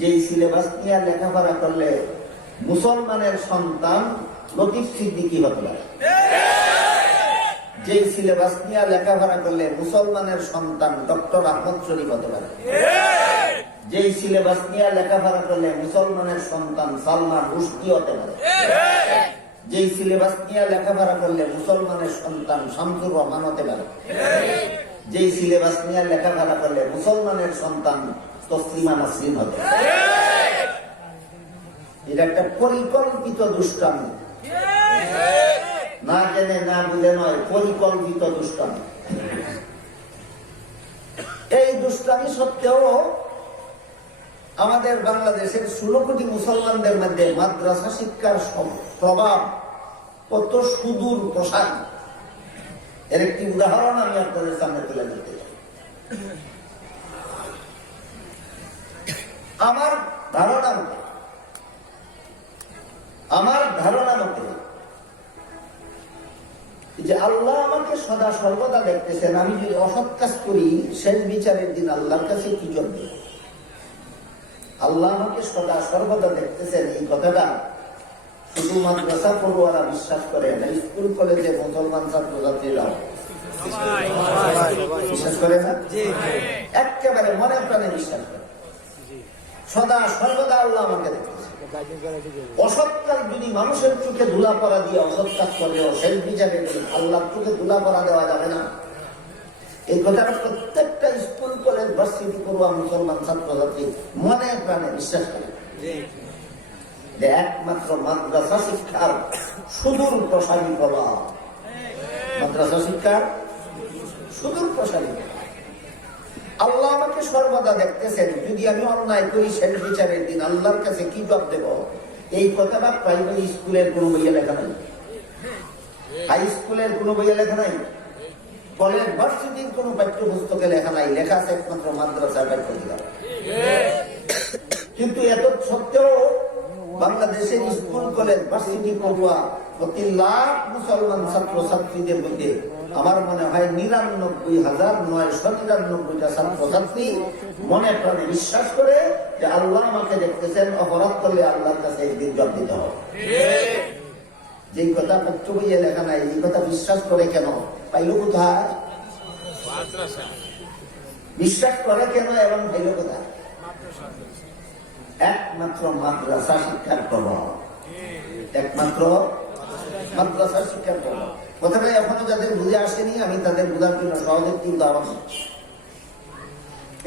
যে সিলেবাস নিয়ে লেখাপড়া করলে মুসলমানের সন্তান লতিফ সিদ্দিকী হতে পারে, যে সিলেবাস নিয়ে লেখাপড়া করলে মুসলমানের সন্তান ডক্টর আহমদ শরীফ হতে পারে, যে সিলেবাস নিয়ে লেখাপড়া করলে মুসলমানের সন্তান সালমান রুশদি হতে পারে, যে সিলেবাস নিয়ে লেখাপড়া করলে মুসলমানের সন্তান শামসুর রহমান হতে পারে, যে সিলেবাস নিয়ে লেখাপড়া করলে মুসলমানের সন্তান তসলিমা নাসরিন হতে পারে। এটা একটা পরিকল্পিত দুষ্টামি, না জেনে না বুঝে নয়, পরিকল্পিত দুষ্টামি। ইসলামী সত্ত্বেও আমাদের বাংলাদেশের 16 কোটি মুসলমানদের মধ্যে মাদ্রাসা শিক্ষার প্রভাব কত সুদূর প্রসারী, এর একটি উদাহরণ আমি আপনাদের সামনে তুলে দিতে চাই। আমার ধারণা মতে যে আল্লাহ আমাকে সদা সর্বদা দেখতেছেন, আমি যদি অসৎ কাজ করি শেষ বিচারের দিন আল্লাহর কাছে কি জন্য আল্লাহ আমাকে সদা সর্বদা দেখতেছেন, এই কথাটা শুধু মাদ্রাসা পড়ুয়ারা বিশ্বাস করে না, স্কুল কলেজে মুসলমান ছাত্রছাত্রীরা বিশ্বাস করে না, একেবারে মনে প্রাণে বিশ্বাস করে। সদা সর্বদা আল্লাহ আমাকে দেখতেছে। অসৎ কাজ যদি মানুষের চোখে ধুলা পড়া দিয়ে অসৎ কাজ করলেও শেষ বিচারে আল্লাহর চোখে ধুলা পড়া দেওয়া যাবে না। এই কথাটা প্রত্যেকটা স্কুল কলেজ ভার্সিটি পড়ুয়া মুসলমান ছাত্রছাত্রী মনে প্রাণে বিশ্বাস করে যে একমাত্র মাদ্রাসা শিক্ষার সুদূর প্রসারী প্রভাব, মাদ্রাসা শিক্ষার সুদূর প্রসারী। আল্লাহ আমাকে সর্বদা দেখতেছেন, যদি আমি অন্যায় করি শেষ বিচারের দিন আল্লাহর কাছে কি জবাব দেব, এই কথাটা প্রাইমারি স্কুলের কোনো বইয়ে লেখা নাই, হাই স্কুলের কোনো বইয়ে লেখা নাই, কলেজ ভার্সিটির কোনো পাঠ্যপুস্তকে লেখা নাই, লেখা আছে একমাত্র মাদ্রাসার পাঠ্যপুস্তক। কিন্তু এত সত্ত্বেও বাংলাদেশের স্কুল কলেজ ভার্সিটি পড়ুয়া প্রতি লাখ মুসলমান ছাত্রছাত্রীদের মধ্যে আমার মনে হয় 99,999টা ছাত্রছাত্রী মনে প্রাণে বিশ্বাস করে যে আল্লাহ আমাকে দেখতেছেন, অপরাধ করলে আল্লাহর কাছে একদিন জবাব দিতে হবে। যেই কথা পাঠ্য বইয়ে লেখা নাই, এই কথা বিশ্বাস করে কেন? পাইল কোথায়? বিশ্বাস করে কেন এবং পাইল কোথায়? একমাত্র মাদ্রাসা শিক্ষার প্রভাব, একমাত্র মাদ্রাসা শিক্ষার প্রভাব। কথাটা এখনো যাদের বুঝে আসেনি আমি তাদের বোঝার জন্য সহজে একটি উদাহরণ।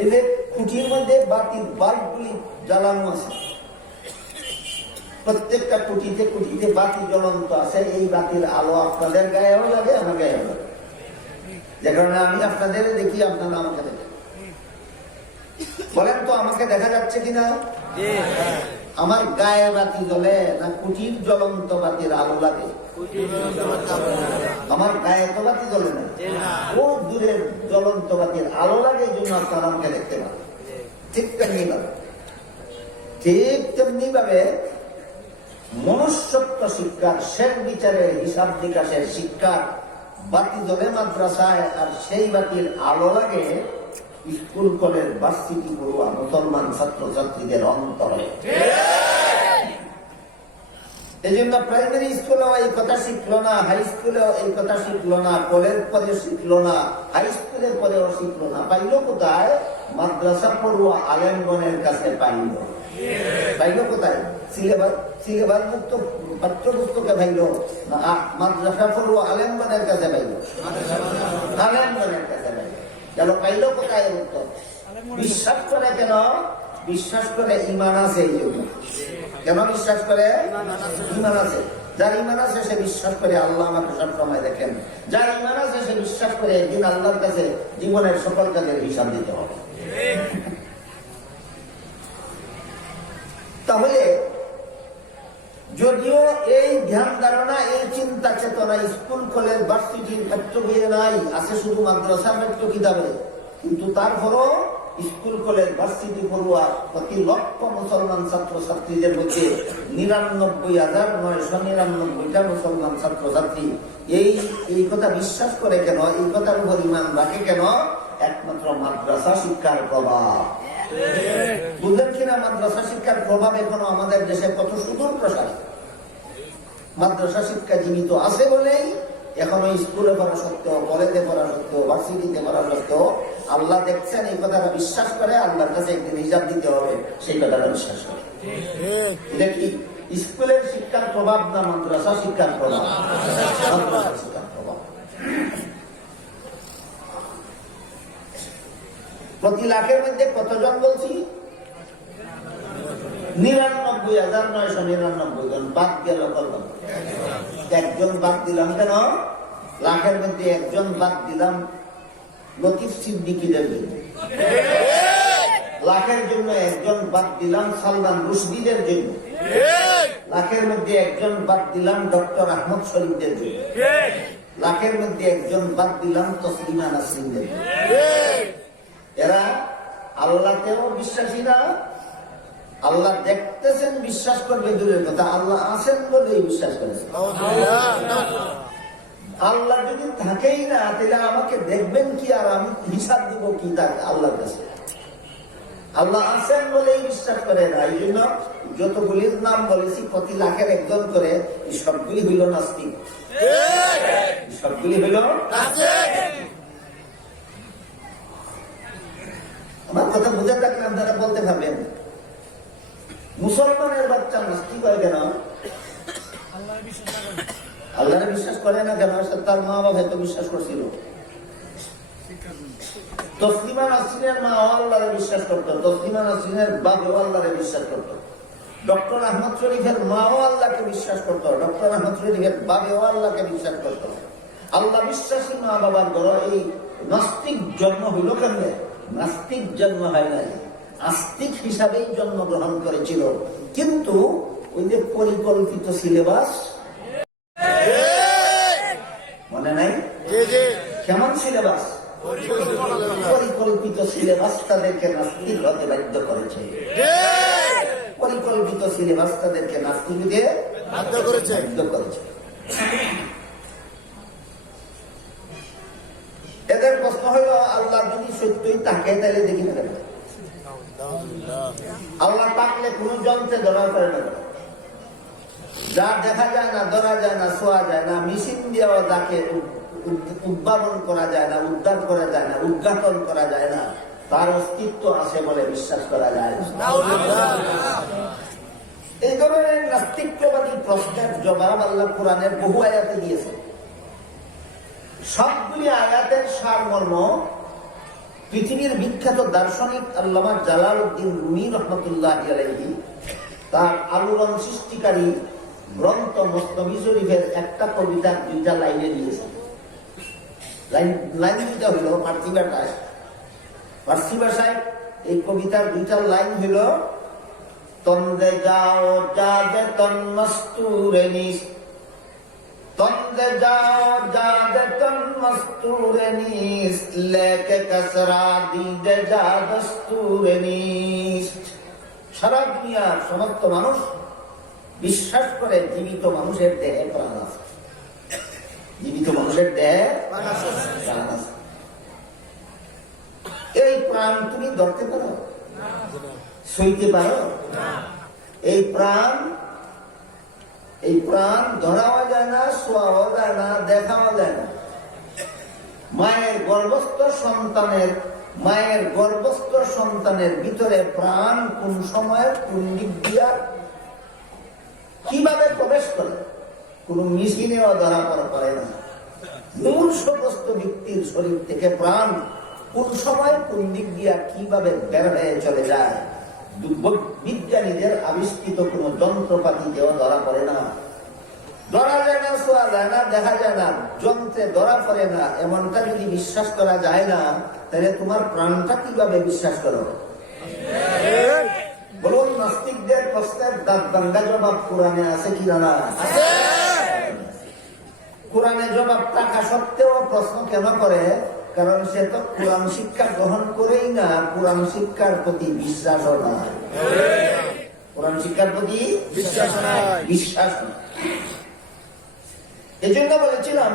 এই যে খুঁটির মধ্যে বাতির বাল্বগুলি জ্বালানো আছে, প্রত্যেকটা খুঁটিতে খুঁটিতে বাতি জ্বলন্ত আছে। এই বাতির আলো আপনাদের গায়েও লাগে, আমার গায়েও লাগে, যে কারণে আমি আপনাদের দেখি, আপনারা আমাকে দেখেন। বলেন তো আমাকে দেখা যাচ্ছে কিনা? আমার গায়ে বাতি জ্বলে না কুটির জ্বলন্ত বাতির আলো লাগে? আমার গায়ে তো বাতি জ্বলে না, ও দূরের জ্বলন্ত বাতির আলো লাগে, এই জন্য আপনারা আমাকে দেখতে পান। ঠিক তেমনি ভাবে মনুষ্যত্ব শিক্ষার শেষ বিচারের হিসাব নিকাশের শিক্ষার বাতি জ্বলে মাদ্রাসায়, আর সেই বাতির আলো লাগে স্কুল কলেজ ভার্সিটি পড়ুয়া মুসলমান ছাত্রছাত্রীদের অন্তরে। এই জন্য প্রাইমারি স্কুলেও এই কথা শিখলো না, হাই স্কুলেও এই কথা শিখলো না, কলেজ পরে শিখলো না, হাই স্কুলের পরেও শিখলো না। পাইল কোথায়? মাদ্রাসা পড়ুয়া আলেমগণের কাছে পাইল। পাইল কোথায়? সিলেবাস মুক্ত পাঠ্যপুস্তকে পাইল না, মাদ্রাসা পড়ুয়া আলেমগণের কাছে পাইল, আলেমগণের কাছে পাইল। কেন পাইল কোথায়? উত্তর বিশ্বাস করে। কেন বিশ্বাস করে? ইমান আছে এই জন্য। কেন বিশ্বাস করে? ইমান আছে। যার ইমান আছে সে বিশ্বাস করে আল্লাহ আমাকে সব সময় দেখেন। যার ইমান আছে সে বিশ্বাস করে একদিন আল্লাহর কাছে জীবনের সকল কাজের হিসাব দিতে হবে। তাহলে যদিও এই ধ্যান ধারণা, এই চিন্তা চেতনা স্কুল কলেজ ভার্সিটির পাঠ্য বইয়ে নাই, আছে শুধু মাদ্রাসার পাঠ্য কিতাবে, কিন্তু তারপরও স্কুল কলেজ ভার্সিটি পড়ুয়া প্রতি লক্ষ মুসলমান ছাত্রছাত্রীদের মধ্যে 99,999টা মুসলমান ছাত্রছাত্রী এই কথা বিশ্বাস করে কেন? এই কথার উপর ইমান রাখে কেন? একমাত্র মাদ্রাসা শিক্ষার প্রভাব। বুঝলেন কিনা? মাদ্রাসা শিক্ষার প্রভাব এখনো আমাদের দেশে কত সুদূর প্রসারী। মাদ্রাসা শিক্ষা জীবিত আছে বলেই এখনো স্কুলে পড়া সত্ত্বেও, কলেজে পড়া সত্ত্বেও, ভার্সিটিতে পড়া সত্ত্বেও আল্লাহ দেখছেন, এই কথাটা বিশ্বাস করে আল্লাহর কাছে একদিন হিসাব দিতে হবে, সেই কথাটা বিশ্বাস করে। এটা কি স্কুলের শিক্ষার প্রভাব না মাদ্রাসা শিক্ষার প্রভাব? মাদ্রাসা শিক্ষার প্রভাব। প্রতি লাখের মধ্যে কতজন বলছি? 99,999 জন। বাদ গেল কত? একজন বাদ দিলাম। কেন? লাখের মধ্যে একজন বাদ দিলাম, লতিফ সিদ্দিকীদের জন্য, লাখের জন্য একজন বাদ দিলাম সালমান রুশদিদের জন্য, লাখের মধ্যে একজন বাদ দিলাম ডক্টর আহমদ শরীফদের জন্য, লাখের মধ্যে একজন বাদ দিলাম তসলিমা নাসরিনদের জন্য। এরা আল্লাহতেও বিশ্বাসী না, আল্লাহ দেখতেছেন বিশ্বাস করবে দূরের কথা, আল্লাহ আছেন বলেই বিশ্বাস করেছে। আল্লাহ যদি থাকেই না তাহলে আমাকে দেখবেন কি আর আমি হিসাব দিব কি তার আল্লাহর কাছে? আল্লাহ আছেন বলেই বিশ্বাস করে না। এই জন্য যতগুলির নাম বলেছি প্রতি লাখের একজন করে, এই সবগুলি হইল নাস্তিক, সবগুলি হইল। আমার কথা বুঝে থাকলে আপনারা বলতে পারবেন মুসলমানের বাচ্চা নাস্তিক হয় কেন? আল্লাহরে বিশ্বাস করে না কেন? তার মা বাবা তো বিশ্বাস করছিল। তসলিমা নাসরিনের মা আল্লাহরে বিশ্বাস করত, তসলিমা নাসরিনের বাবাও আল্লাহরে বিশ্বাস করত, ডক্টর আহমদ শরীফের মাও আল্লাহকে বিশ্বাস করত, ডক্টর আহমদ শরীফের বাবাও আল্লাহকে বিশ্বাস করত। আল্লাহ বিশ্বাসী মা বাবার ঘরে এই নাস্তিক জন্ম হইল কেমনে? নাস্তিক জন্ম হয় নাই, আস্তিক হিসাবেই জন্মগ্রহণ করেছিল। কিন্তু ওই যে পরিকল্পিত সিলেবাস মনে নাই? কেমন সিলেবাস? পরিকল্পিত সিলেবাস তাদেরকে নাস্তিক হতে বাধ্য করেছে, পরিকল্পিত সিলেবাস তাদেরকে নাস্তিক হতে বাধ্য করেছে। এদের প্রশ্ন হইল আল্লাহ যদি সত্যই তাকে তাহলে দেখি না কেন? আল্লাহ তাকলে কোন যন্ত্রে ধরা করে না, যা দেখা যায় না, ধরা যায় না, ছোঁয়া যায় না, মেশিন দিয়েও যাকে উদ্ভাবন করা যায় না, উদ্ধার করা যায় না, উদ্ঘাটন করা যায় না, তার অস্তিত্ব আছে বলে বিশ্বাস করা যায় না। এই ধরনের নাস্তিকবাদী প্রশ্নের জবাব আল্লাহ কোরআনের বহু আয়াতে দিয়েছে। সবগুলি আয়াতের সারমর্ম পৃথিবীর বিখ্যাত দার্শনিক আল্লামা জালালউদ্দিন রুমি রহমতুল্লাহ আলাইহি তার আলোড়ন সৃষ্টিকারী গ্রন্থ মুসনবী শরীফের একটা কবিতার দুইটা লাইনে দিয়েছে। লাইন দুইটা হইল পার্সি ভাষায় এই কবিতার দুইটা লাইন হইল তন্দে যাও যাদে তন্মস্তুরে নিস, তন্দে যাও যাদে তন্মস্তুরে নিস, লেকে কসরা দিদে যাদস্তুরে নিস। সারা দুনিয়ার সমস্ত মানুষ বিশ্বাস করে জীবিত মানুষের দেহে প্রাণ আছে, জীবিত মানুষের দেহে প্রাণ আছে। এই প্রাণ তুমি ধরতে পারো? সইতে পারো? এই প্রাণ ধরাও যায় না, শোয়াও যায় না, দেখাও যায় না। মায়ের গর্ভস্থ সন্তানের ভিতরে প্রাণ কোন সময় কোন দিক দিয়া কিভাবে প্রবেশ করে কোন মেশিনেও ধরা পড়ে না। মূল সমস্ত ব্যক্তির শরীর থেকে প্রাণ কোন সময় কোন দিক দিয়া কিভাবে বের হয়ে চলে যায় বিজ্ঞানীদের আবিষ্কৃত কোন যন্ত্রপাতি দেওয়া ধরা পড়ে না। ধরা যায় না, শোয়া যায় না, দেখা যায় না, যন্ত্রে ধরা পড়ে না, এমনটা যদি বিশ্বাস করা যায় না, তাহলে তোমার প্রাণটা কিভাবে বিশ্বাস করো? বলুন, নাস্তিকদের প্রশ্নের দাঁত ভাঙ্গা জবাব কোরআনে আছে কি না? কোরআনে জবাব থাকা সত্ত্বেও প্রশ্ন কেন করে? কারণ সে তো কোরআন শিক্ষা গ্রহণ করেই না, কোরআন শিক্ষার প্রতি বিশ্বাসও নয়। কোরআন শিক্ষার প্রতি বিশ্বাস নয়। এই জন্য বলেছিলাম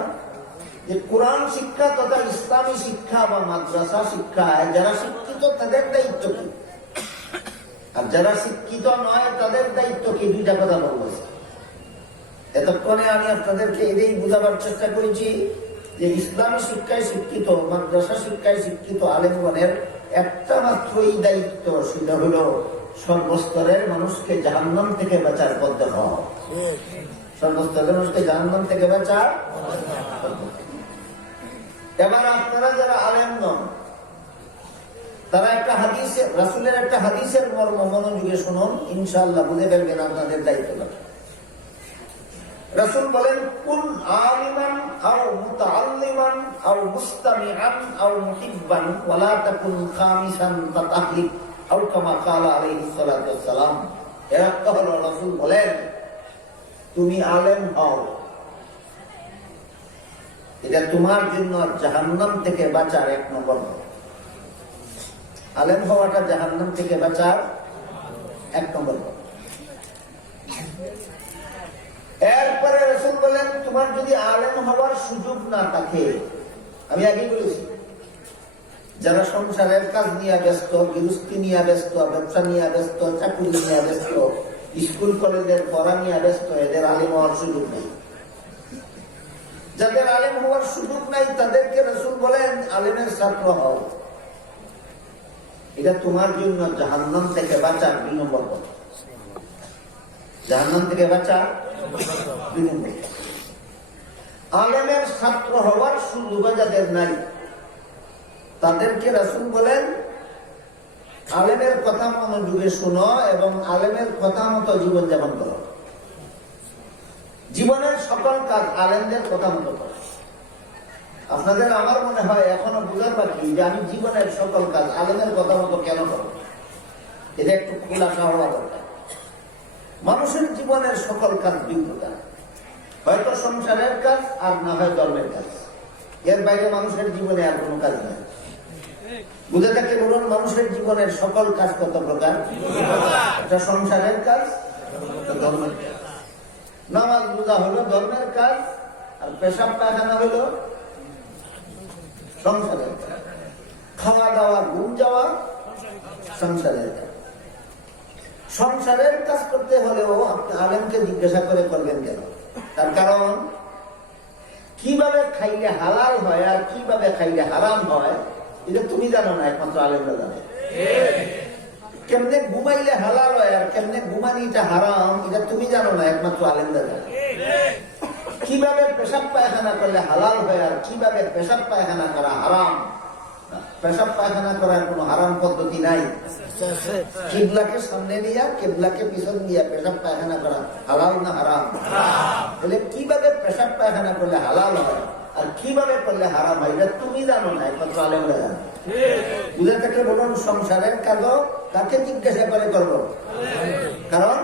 যে কোরআন শিক্ষা তথা ইসলামী শিক্ষা বা মাদ্রাসা শিক্ষায় যারা শিক্ষিত তাদের দায়িত্ব কি, আর যারা শিক্ষিত নয় তাদের দায়িত্ব কি? দুইটা কথা বলবো। এতক্ষণে আমি আপনাদেরকে এটাই বোঝাবার চেষ্টা করেছি যে ইসলামী শিক্ষায় শিক্ষিত, মাদ্রাসা শিক্ষায় শিক্ষিত আলেমগণের একটা মাত্রই দায়িত্ব, সেটা হলো সর্বস্তরের মানুষকে জাহান্নাম থেকে বাঁচার পথ দেখাও। সর্বস্তরের মানুষকে জাহান্নাম থেকে বাঁচার। এবার আপনারা যারা আলেম নন, তারা একটা হাদিসে রাসূলের একটা হাদিসের মর্ম মনোযোগে শুনুন, ইনশাআল্লাহ বুঝে ফেলবেন আপনাদের দায়িত্বটা। রাসূল বলেন কুন আলিমান আও মুতাআল্লিমান আও মুস্তামিআন আও মুহিব্বান ওয়ালা তাকুন খামিসান ফাতাহলিক আও কামা ক্বালা আলাইহিস সালাতু ওয়াস সালাম। এর অর্থ হলো রাসূল বলেন তুমি আলেম হও, এটা তোমার জন্য জাহান্নাম থেকে বাঁচার 1 নম্বর। আলেম হওয়াটা জাহান্নাম থেকে বাঁচার 1 নম্বর। এরপরে রাসূল বলেন তোমার যদি আলেম হওয়ার সুযোগ না থাকে, আমি আগেই বলেছি যারা সংসারের কাজ নিয়ে ব্যস্ত, গৃহস্থী নিয়ে ব্যস্ত, ব্যবসা নিয়ে ব্যস্ত, চাকরি নিয়ে ব্যস্ত, স্কুল কলেজের পড়া নিয়ে ব্যস্ত, এদের আলেম হওয়ার সুযোগ নেই। যাদের আলেম হওয়ার সুযোগ নাই তাদেরকে রাসূল বলেন আলেমের ছাত্র হও, এটা তোমার জন্য জাহান্নাম থেকে বাঁচার 2 নম্বর পথ। জাহান্নাম থেকে বাঁচা 2 নম্বর। আলেমের ছাত্র হওয়ার সুযোগ যাদের নাই তাদেরকে রাসূল বলেন আলেমের কথা মনোযোগে শোনো এবং আলেমের কথা মতো জীবনযাপন করো। জীবনের সকল কাজ আলেমদের কথা মতো করো। আপনাদের আমার মনে হয় এখনো বোঝার বাকি যে আমি জীবনের সকল কাজ আলেমের কথা মতো কেন করব, এটা একটু খোলাসা হওয়া দরকার। মানুষের জীবনের সকল কাজ 2 প্রকার, হয়তো সংসারের কাজ আর না হয় ধর্মের কাজ। এর বাইরে মানুষের জীবনে আর কোনো কাজ নেই। বুঝে থাকলে বলুন মানুষের জীবনের সকল কাজ কত প্রকার? এটা সংসারের কাজ, ধর্মের কাজ। নামাজ রোজা হলো ধর্মের কাজ, আর পেশাব পায়খানা হলো সংসারের কাজ। খাওয়া দাওয়া ঘুম যাওয়া সংসারের কাজ। সংসারের কাজ করতে হলেও আপনি আলেমকে জিজ্ঞাসা করে করবেন কেন? তার কারণ কিভাবে খাইলে হালাল হয় আর কিভাবে খাইলে হারাম হয় এটা তুমি জানো না, একমাত্র আলেমরা জানে। কেমনে ঘুমাইলে হালাল হয় আর কেমনে ঘুমানিটা হারাম এটা তুমি জানো না, একমাত্র আলেমরা জানে। কিভাবে পেশাব পায়খানা করলে হালাল হয় আর কিভাবে পেশাব পায়খানা করা হারাম, পেশাব পায়খানা করার কোনো হারাম পদ্ধতি নাই। কিবলাকে সামনে নিয়ে কিবলাকে পিছন দিয়ে পেশাব পায়খানা করা হালাল না হারাম? তাহলে কিভাবে পেশাব পায়খানা করলে হালাল হয় আর কিভাবে করলে হারাম হয় এটা তুমি জানো না, একমাত্র আলেমরা জানে। বুঝে থাকলে বলুন সংসারের কাজও কাকে জিজ্ঞাসা করে করবো? কারণ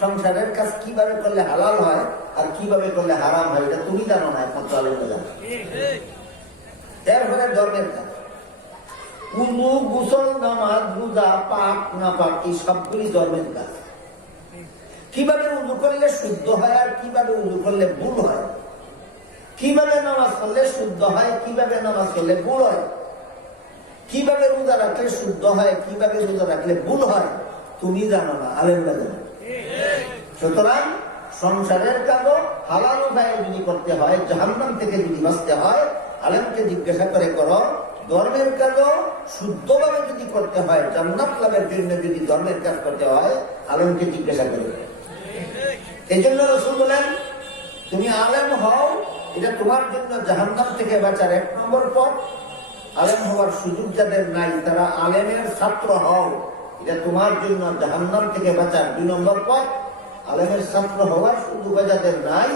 সংসারের কাজ কিভাবে করলে হালাল হয় আর কিভাবে করলে হারাম হয় এটা তুমি জানো না, একমাত্র আলেমরা জানে। এরপরে ধর্মের কাজ, উযু, গোসল, নামাজ, রোজা, পাক না পাক এই সবগুলি ধর্মের কাজ। কিভাবে উযু করলে শুদ্ধ হয় আর কিভাবে উযু করলে ভুল হয়, কিভাবে নামাজ পড়লে শুদ্ধ হয়, কিভাবে নামাজ পড়লে ভুল হয়, কিভাবে রোজা রাখলে শুদ্ধ হয়, কিভাবে রোজা রাখলে ভুল হয় তুমি জানো না, আলেমরা জানে। সুতরাং সংসারের কাজও হালাল উপায়ে যদি করতে হয়, জাহান্নাম থেকে যদি বাঁচতে হয়, আলেমকে জিজ্ঞাসা করে করো। ধর্মের কাজও শুদ্ধভাবে যদি করতে হয়, জান্নাত লাভের জন্য যদি ধর্মের কাজ করতে হয়, আলেমকে জিজ্ঞাসা করে। এই জন্য রাসূল বলেন তুমি আলেম হও, এটা তোমার জন্য জাহান্নাম থেকে বাঁচার 1 নম্বর পথ। আলেম হওয়ার সুযোগ যাদের নাই তারা আলেমের ছাত্র হও, এটা তোমার জন্য জাহান্নাম থেকে বাঁচার 2 নম্বর পথ। আলেমের ছাত্র হওয়ার সুযোগ যাদের নাই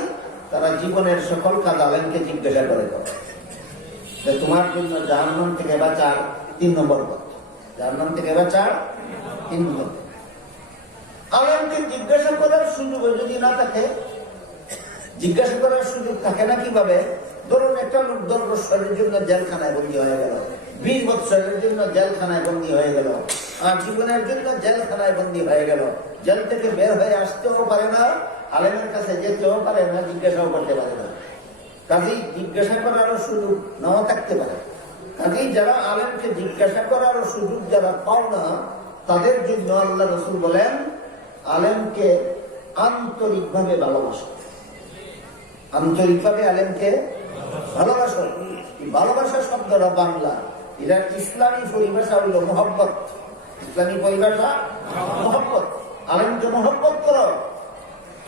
তারা জীবনের সকল কাজ আলেমকে জিজ্ঞাসা করে করে, তোমার জন্য জাহান্নাম থেকে বাঁচার 3 নম্বর পথ। জাহান্নাম থেকে বাঁচার 3 নম্বর। আলেমকে জিজ্ঞাসা করার সুযোগ যদি না থাকে, জিজ্ঞাসা করার সুযোগ থাকে না কিভাবে? ধরুন একটা লোক 10 বছরের জন্য জেলখানায় বন্দী হয়ে গেল, 20 বছরের জন্য জেলখানায় বন্দী হয়ে গেল, আর জীবনের জন্য জেলখানায় বন্দী হয়ে গেল। জেল থেকে বের হয়ে আসতেও পারে না, আলেমের কাছে যেতেও পারে না, জিজ্ঞাসাও করতে পারে না। কাজেই জিজ্ঞাসা করারও সুযোগ নাও থাকতে পারে। কাজেই যারা আলেমকে জিজ্ঞাসা করারও সুযোগ যারা পাও না তাদের জন্য আল্লাহ রাসূল বলেন আলেমকে আন্তরিকভাবে ভালোবাসো। আন্তরিকভাবে আলেমকে ভালোবাসো। এই ভালোবাসা শব্দটা বাংলা, এটা ইসলামী পরিভাষা হইল মহব্বত। ইসলামী পরিভাষা মহব্বত। আলেমকে মহব্বত করো।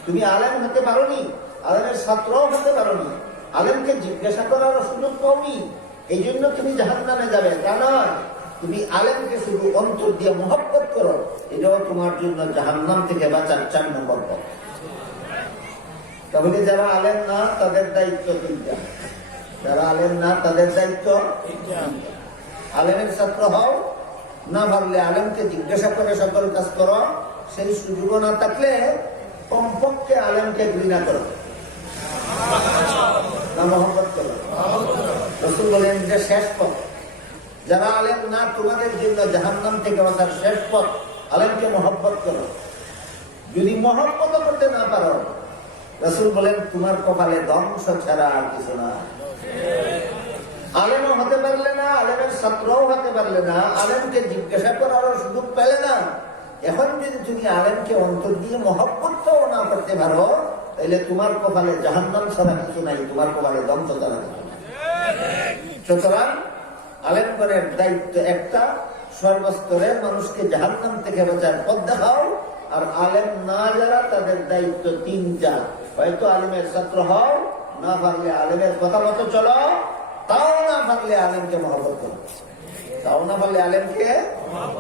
তুমি আলেম হতে পারোনি, আলেমের ছাত্রও হতে পারোনি, আলেমকে জিজ্ঞাসা করার সুযোগ পাওনি, এই জন্য তুমি জাহান্নামে যাবে তা নয়। তুমি আলেমকে শুধু অন্তর দিয়ে মহব্বত করো, এটাও তোমার জন্য জাহান্নাম থেকে বাঁচার 4 নম্বর পথ। তাহলে যারা আলেম না তাদের দায়িত্ব তিনটা, যারা আলেম না তাদের দায়িত্ব আলেমের ছাত্র হও, না পারলে আলেমকে জিজ্ঞাসা করে সকল কাজ করো, সেই সুযোগ না থাকলে কমপক্ষে আলেমকে ঘৃণা করো না মহব্বত করো। রাসূল বলেন যে শেষ পথ, যারা আলেম না তোমাদের জন্য জাহান্নাম থেকে বাঁচার শেষ পথ আলেমকে মহব্বত করো। যদি মহব্বত করতে না পারো, রাসূল বলেন তোমার কপালে ধ্বংস ছাড়া আর কিছু না। আলেমও হতে পারলে না, আলেমের ছাত্রও হতে পারলে না, আলেমকে জিজ্ঞাসা করারও সুযোগ পেলে না। এখন যদি তুমি আলেমকে অন্তর দিয়ে মহব্বতও না করতে পারো, তাহলে তোমার কপালে জাহান্নাম ছাড়া কিছু নাই, তোমার কপালে ধ্বংস ছাড়া কিছু নাই। সুতরাং আলেমগণের দায়িত্ব একটা, সর্বস্তরের মানুষকে জাহান্নাম থেকে বাঁচার পথ দেখাও। আর আলেম না যারা, তাদের দায়িত্ব তিনটা, হয়তো আলেমের ছাত্র হও, না পারলে আলেমের কথা মতো চলো, তাও না পারলে আলেমকে মহব্বত করো, তাও না পারলে আলেমকে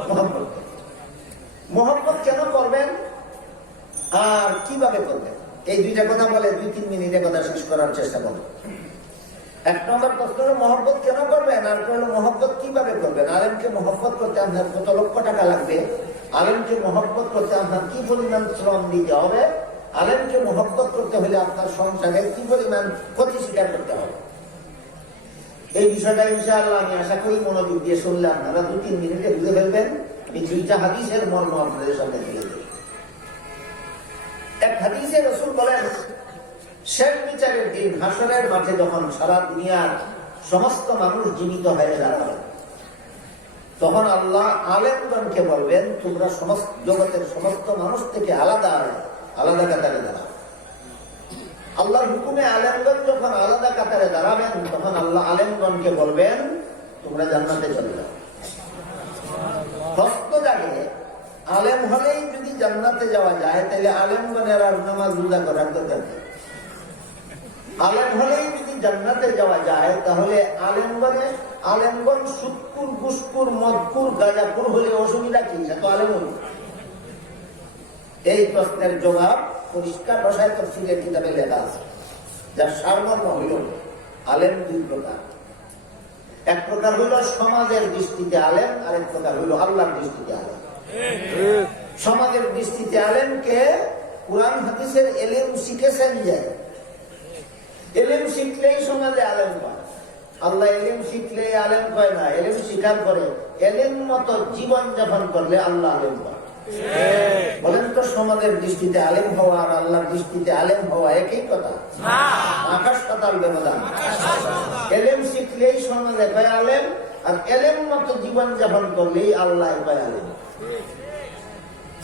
মহব্বত করো। মহব্বত কেন করবেন আর কিভাবে করবেন, এই দুইটা কথা বলে 2-3 মিনিটে কথা শেষ করার চেষ্টা করবেন। 1 নম্বর প্রশ্ন হলো মহব্বত কেন করবেন, আর হলো মহব্বত কিভাবে করবেন। আলেমকে মহব্বত করতে আপনার কত লক্ষ টাকা লাগবে, আলেমকে মহব্বত করতে আপনার কি পরিমাণ শ্রম দিতে হবে, আলেমকে মহব্বত করতে হলে আপনার সংসারে কি পরিমাণ ক্ষতি স্বীকার করতে হবে, এই বিষয়টা ইনশাআল্লাহ আমি আশা করি মনোযোগ দিয়ে শুনলে আপনারা 2-3 মিনিটে বুঝে ফেলবেন। এই 2টা হাদিসের মর্ম আপনাদের সামনে তুলে দেব। এক হাদিসে রাসূল বলেন, শেষ বিচারের দিন হাসরের মাঠে যখন সারা দুনিয়ার সমস্ত মানুষ জীবিত হয়ে যাবে, তখন আল্লাহ আলেমগণকে বলবেন, তোমরা সমস্ত জগতের সমস্ত মানুষ থেকে আলাদা আলাদা কাতারে দাঁড়াও। আল্লাহর হুকুমে আলেমগণ যখন আলাদা কাতারে দাঁড়াবেন, তখন আল্লাহ আলেমগণকে বলবেন, তোমরা জান্নাতে চলে যাও। প্রশ্ন জাগে, আলেম হলেই যদি জান্নাতে যাওয়া যায়, তাহলে আলেমগণের আর নামাজ রোজা করার দরকার নেই। আলেম হলেই যদি জান্নাতে যাওয়া যায়, তাহলে আলেমগণ সুদকুর, ঘুষকুর, মদকুর, গাঁজাকুর হলে অসুবিধা কি? সে তো আলেম হল। এই প্রশ্নের জবাব পরিষ্কার ভাষায় তাফসীরের কিতাবে লেখা আছে, যার সারমর্ম হইল আলেম 2 প্রকার। এক প্রকার হইল সমাজের দৃষ্টিতে আলেম, আরেক প্রকার হইল আল্লাহর দৃষ্টিতে আলেম। সমাজের দৃষ্টিতে আলেমকে কুরআন হাদিসের ইলম শিখেছেন, যায় ইলম শিখলেই সমাজে আলেম হয়। আল্লাহ ইলম শিখলে আলেম হয় না, ইলম শিখার পরে ইলম মতো জীবন যাপন করলে আল্লাহ আলেম হয়। বলেন তো, সমাজের দৃষ্টিতে আলেম হওয়া আর আল্লাহর দৃষ্টিতে আলেম হওয়া একই কথা? আকাশ পাতাল ব্যবধান। ইলম শিখলেই সমাজে হয় আলেম, আর ইলম মতো জীবন যাপন করলেই আল্লাহ হয় আলেম।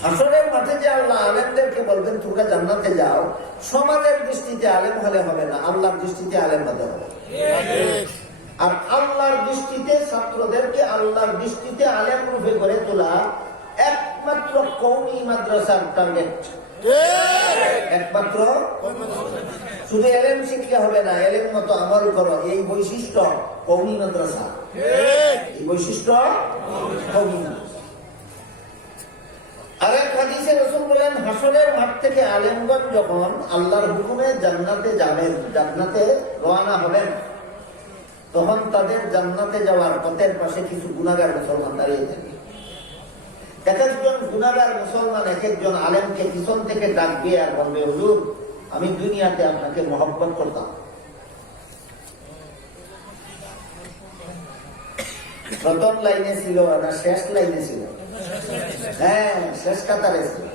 হাসরের মাঠে যে আল্লাহ আলেমদেরকে বলবেন তোমরা জান্নাতে যাও, সমাজের দৃষ্টিতে আলেম হলে হবে না, আল্লাহর দৃষ্টিতে আলেম হতে হবে। আর আল্লাহর দৃষ্টিতে ছাত্রদেরকে আল্লাহর দৃষ্টিতে আলেম রূপে গড়ে তোলা একমাত্র কওমি মাদ্রাসার টার্গেট। একমাত্র শুধু এলেম শিখলে হবে না, এলেম মতো আমল করো, এই বৈশিষ্ট্য কওমি মাদ্রাসা। এই বৈশিষ্ট্য কওমি মাদ্রাসা। আরেক হাদিসে রাসূল বলেন, হাসরের মাঠ থেকে আলেমগণ যখন আল্লাহর হুকুমে জান্নাতে যাবেন, জান্নাতে রওনা হবেন, তখন তাদের জান্নাতে যাওয়ার পথের পাশে কিছু গুনাহগার মুসলমান দাঁড়িয়ে থাকে। এক একজন গুনাহগার মুসলমান এক একজন আলেমকে পিছন থেকে ডাকবে আর বলবে, হুজুর আমি দুনিয়াতে আপনাকে মহব্বত করতাম। প্রথম লাইনে ছিল না শেষ লাইনে ছিল? হ্যাঁ, শেষ কাতারে ছিল।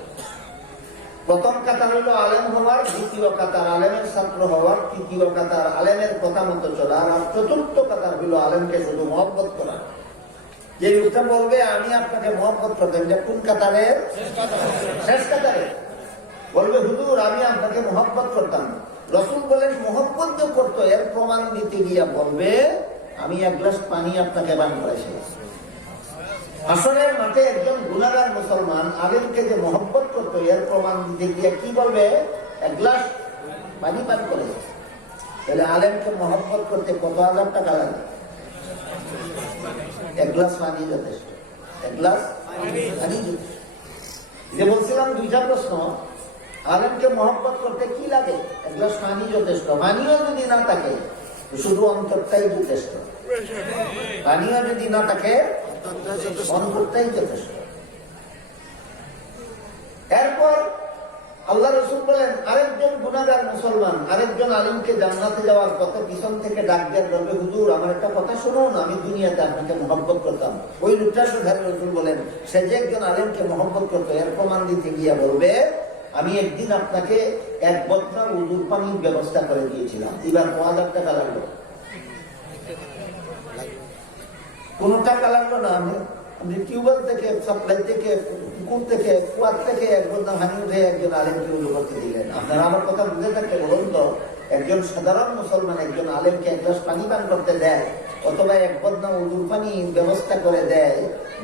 প্রথম কাতার হলো আলেম হওয়ার, দ্বিতীয় কাতার আলেমের ছাত্র হওয়ার, তৃতীয় কাতার আলেমের কথা মতো চলার, আর চতুর্থ কাতার হলো আলেমকে শুধু মহব্বত করা। যে লোকটা বলবে আমি আপনাকে মহব্বত করতাম, এটা কোন কাতারের? শেষ কাতারে। বলবে হুজুর আমি আপনাকে মহব্বত করতাম। রাসূল বলেন মহব্বত যে করতো, এর প্রমাণ দিতে গিয়া বলবে আমি 1 গ্লাস পানি আপনাকে পান করেছি। হাসরের মাঠে একজন গুনাহগার মুসলমান আলেমকে যে মহব্বত করতো, এর প্রমাণ দিতে গিয়ে কি বলবে? 1 গ্লাস পানি পান করেছে। তাহলে আলেমকে মহব্বত করতে কত হাজার টাকা লাগে? 1 গ্লাস পানি যথেষ্ট। 1 গ্লাস পানি যথেষ্ট। যে বলছিলাম 2টা প্রশ্ন, আলেমকে মহব্বত করতে কি লাগে? এক গ্লাস পানি যথেষ্ট। পানিও যদি না থাকে শুধু অন্তরটাই যথেষ্ট। পানিও যদি না থাকে অন্তরটাই যথেষ্ট। এরপর আল্লাহ রাসূল বলেন, আরেকজন গুনাহগার মুসলমান আরেকজন আলেমকে জান্নাতে যাওয়ার পথে পিছন থেকে ডাক দেন, বলবে, হুজুর আমার একটা কথা শুনুন, আমি দুনিয়াতে আপনাকে মহব্বত করতাম। ওই লোকটার সাথে রাসূল বলেন, সে যে একজন আলেমকে মহব্বত করতো এর প্রমাণ দিতে গিয়ে বলবে, আমি একদিন আপনাকে এক বদনা উজুর পানির ব্যবস্থা করে দিয়েছিলাম, এবার 5000 টাকা লাগলো। কোন টাকা লাগলো না, আমি টিউবওয়েল থেকে, সাপ্লাই থেকে, পুকুর থেকে, কুয়ার থেকে এক বদনা পানি উঠে একজন আলেমকে উজু করতে দিলেন। আপনারা আমার কথা বুঝে থাকতে বলুন তো, একজন সাধারণ মুসলমান একজন আলেমকে এক গ্লাস পানি পান করতে দেয় অথবা এক বদনা উজুর পানি ব্যবস্থা করে দেয়,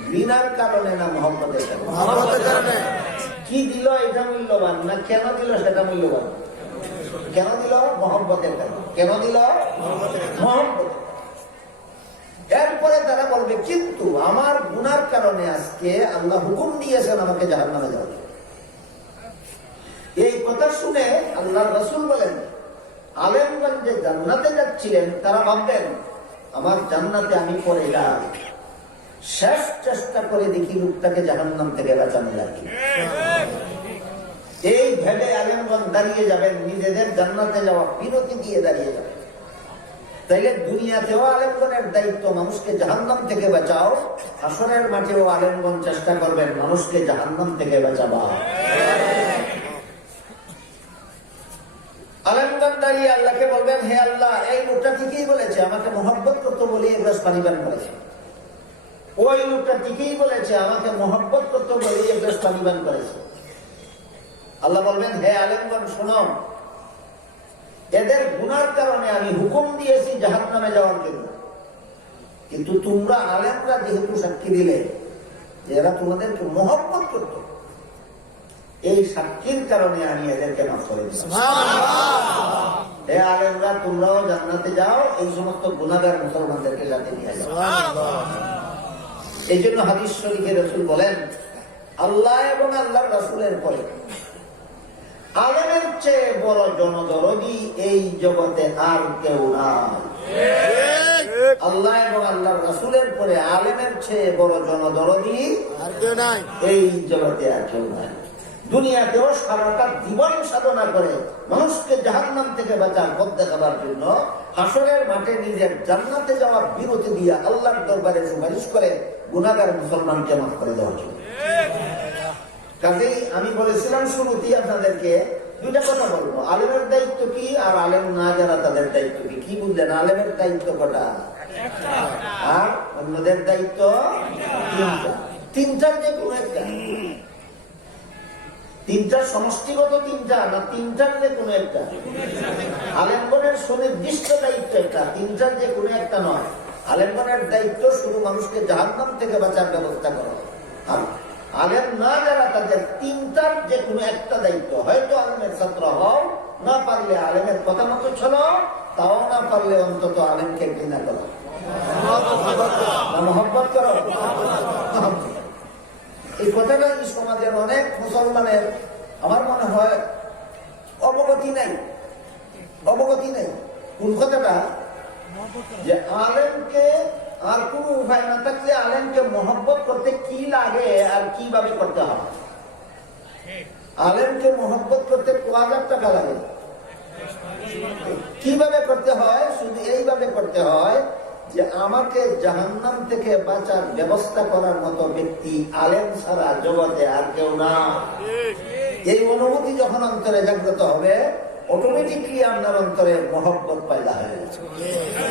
ঘৃণার কারণে না মহব্বতের কারণে? কি দিল এটা মূল্যবান না কেন দিল সেটা মূল্যবান? কেন দিল? মহব্বতের কারণে। কেন দিল? মহব্বত। এরপরে তারা বলবে, কিন্তু আমার গুনার কারণে আজকে আল্লাহ হুকুম দিয়েছেন আমাকে জাহান্নামে যাওয়ার। এই কথা শুনে আল্লাহর রাসূল বলেন, আলেমগণ যে জান্নাতে যাচ্ছিলেন তারা ভাববেন, আমার জান্নাতে আমি পরে যাই, শেষ চেষ্টা করে দেখি লোকটাকে জাহান্নাম থেকে বাঁচানো যায়। এই ভেবে আলেমগণ দাঁড়িয়ে যাবেন, নিজেদের জান্নাতে যাওয়া বিরতি দিয়ে দাঁড়িয়ে যাবেন। তাইলে দুনিয়াতেও আলেমগণের দায়িত্ব মানুষকে জাহান্নাম থেকে বাঁচাও, হাসরের মাঠেও আলেমগণ চেষ্টা করবেন মানুষকে জাহান্নাম থেকে বাঁচাবা। আলেমগণ দাঁড়িয়ে আল্লাহকে বলবেন, হে আল্লাহ, এই লোকটা ঠিকই বলেছে, আমাকে মহব্বত করতে বলে এক গ্লাস পানি পান করেছে। ওই লোকটা ঠিকই বলেছে, আমাকে মহব্বত করতে বলে এক গ্লাস পানি পান করেছে। আল্লাহ বলবেন, হে আলেমগণ শোনো, এদের গুনার কারণে আমি হুকুম দিয়েছি জাহান্নামে যাওয়ার জন্য, কিন্তু তোমরা আলেমরা যেহেতু সাক্ষী দিলে যে এরা তোমাদেরকে মহব্বত করত, এই সাক্ষীর কারণে আমি এদেরকে মাফ করে দিলাম। হে আলেমরা, তোমরাও জান্নাতে যাও, এই সমস্ত গুনাহগার মুসলমানদেরকে সাথে নিয়ে যাও। এই জন্য হাদিস শরীফে রাসূল বলেন, আল্লাহ এবং আল্লাহর রাসূলের পরে আলেমের চেয়ে বড় জনদরদি এই জগতে আর কেউ নাই। আল্লাহ এবং আল্লাহর রাসূলের পরে আলেমের চেয়ে বড় জনদরদি আর কেউ নাই, এই জগতে আর কেউ নাই। দুনিয়াতেও সারাটা জীবন সাধনা করে মানুষকে জাহান্নাম থেকে বাঁচার পথ দেখাবার জন্য হাসরের মাঠে নিজের জান্নাতে যাওয়ার বিরতি দিয়ে আল্লাহর দরবারে সুপারিশ করে গুনাহগার মুসলমানকে মাফ করে দেওয়ার জন্য। কাজেই আমি বলেছিলাম শুরুতেই আপনাদেরকে দুইটা কথা বলবো, আলেমের দায়িত্ব কি আর আলেম না যারা তাদের দায়িত্ব কি। কি বুঝলেন? আলেমের দায়িত্ব কটা আর অন্যদের দায়িত্ব তিনটা। তিনটার যে কোন একটা, তিনটার সমষ্টিগত তিনটা না তিনটার যে কোনো একটা? আলেমগণের সুনির্দিষ্ট দায়িত্ব একটা, তিনটার যে কোনো একটা নয়। আলেমগণের দায়িত্ব শুধু মানুষকে জাহান্নাম থেকে বাঁচার ব্যবস্থা করা, আর আলেম না যারা তাদের তিনটার যে কোনো একটা দায়িত্ব। হয়তো আলেমের ছাত্র হও, না পারলে আলেমের কথা মতো চলো, তাও না পারলে অন্তত আলেমকে ঘৃণা করো, মহব্বত করো। এই কথাটা এই সমাজের অনেক মুসলমানের আমার মনে হয় অবগতি নাই। কোন কথাটা? যে আলেমকে আর কোন উপায় না থাকলে আলেমকে মহব্বত করতে কি লাগে আর কিভাবে করতে হয়। আলেমকে মহব্বত করতে 5000 টাকা লাগে। কিভাবে করতে হয়? শুধু এইভাবে করতে হয় যে আমাকে জাহান্নাম থেকে বাঁচার ব্যবস্থা করার মতো ব্যক্তি আলেম ছাড়া জগতে আর কেউ না। এই অনুভূতি যখন অন্তরে জাগ্রত হবে, অটোমেটিকলি আপনার অন্তরে মহব্বত পয়দা হয়ে যাচ্ছে,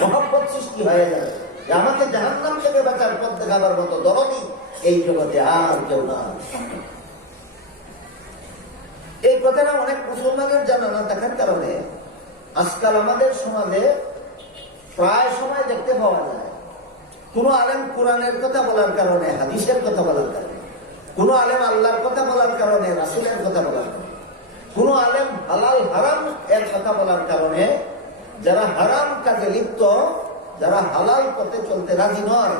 মহব্বত সৃষ্টি হয়ে যাবে যে আমাকে জাহান্নাম থেকে বাঁচার পথ দেখাবার মতো দরদি এই জগতে আর কেউ না। এই কথাটা অনেক মুসলমানের জানা না থাকার কারণে আজকাল আমাদের সমাজে প্রায় সময় দেখতে পাওয়া যায়, কোন আলেম কোরআনের কথা বলার কারণে, হাদিসের কথা বলার কারণে, কোন আলেম আল্লাহর কথা বলার কারণে, রাসূলের কথা বলার কারণে, কোন আলেম হালাল হারাম এর কথা বলার কারণে যারা হারাম কাজে লিপ্ত, যারা হালাল পথে চলতে রাজি নয়,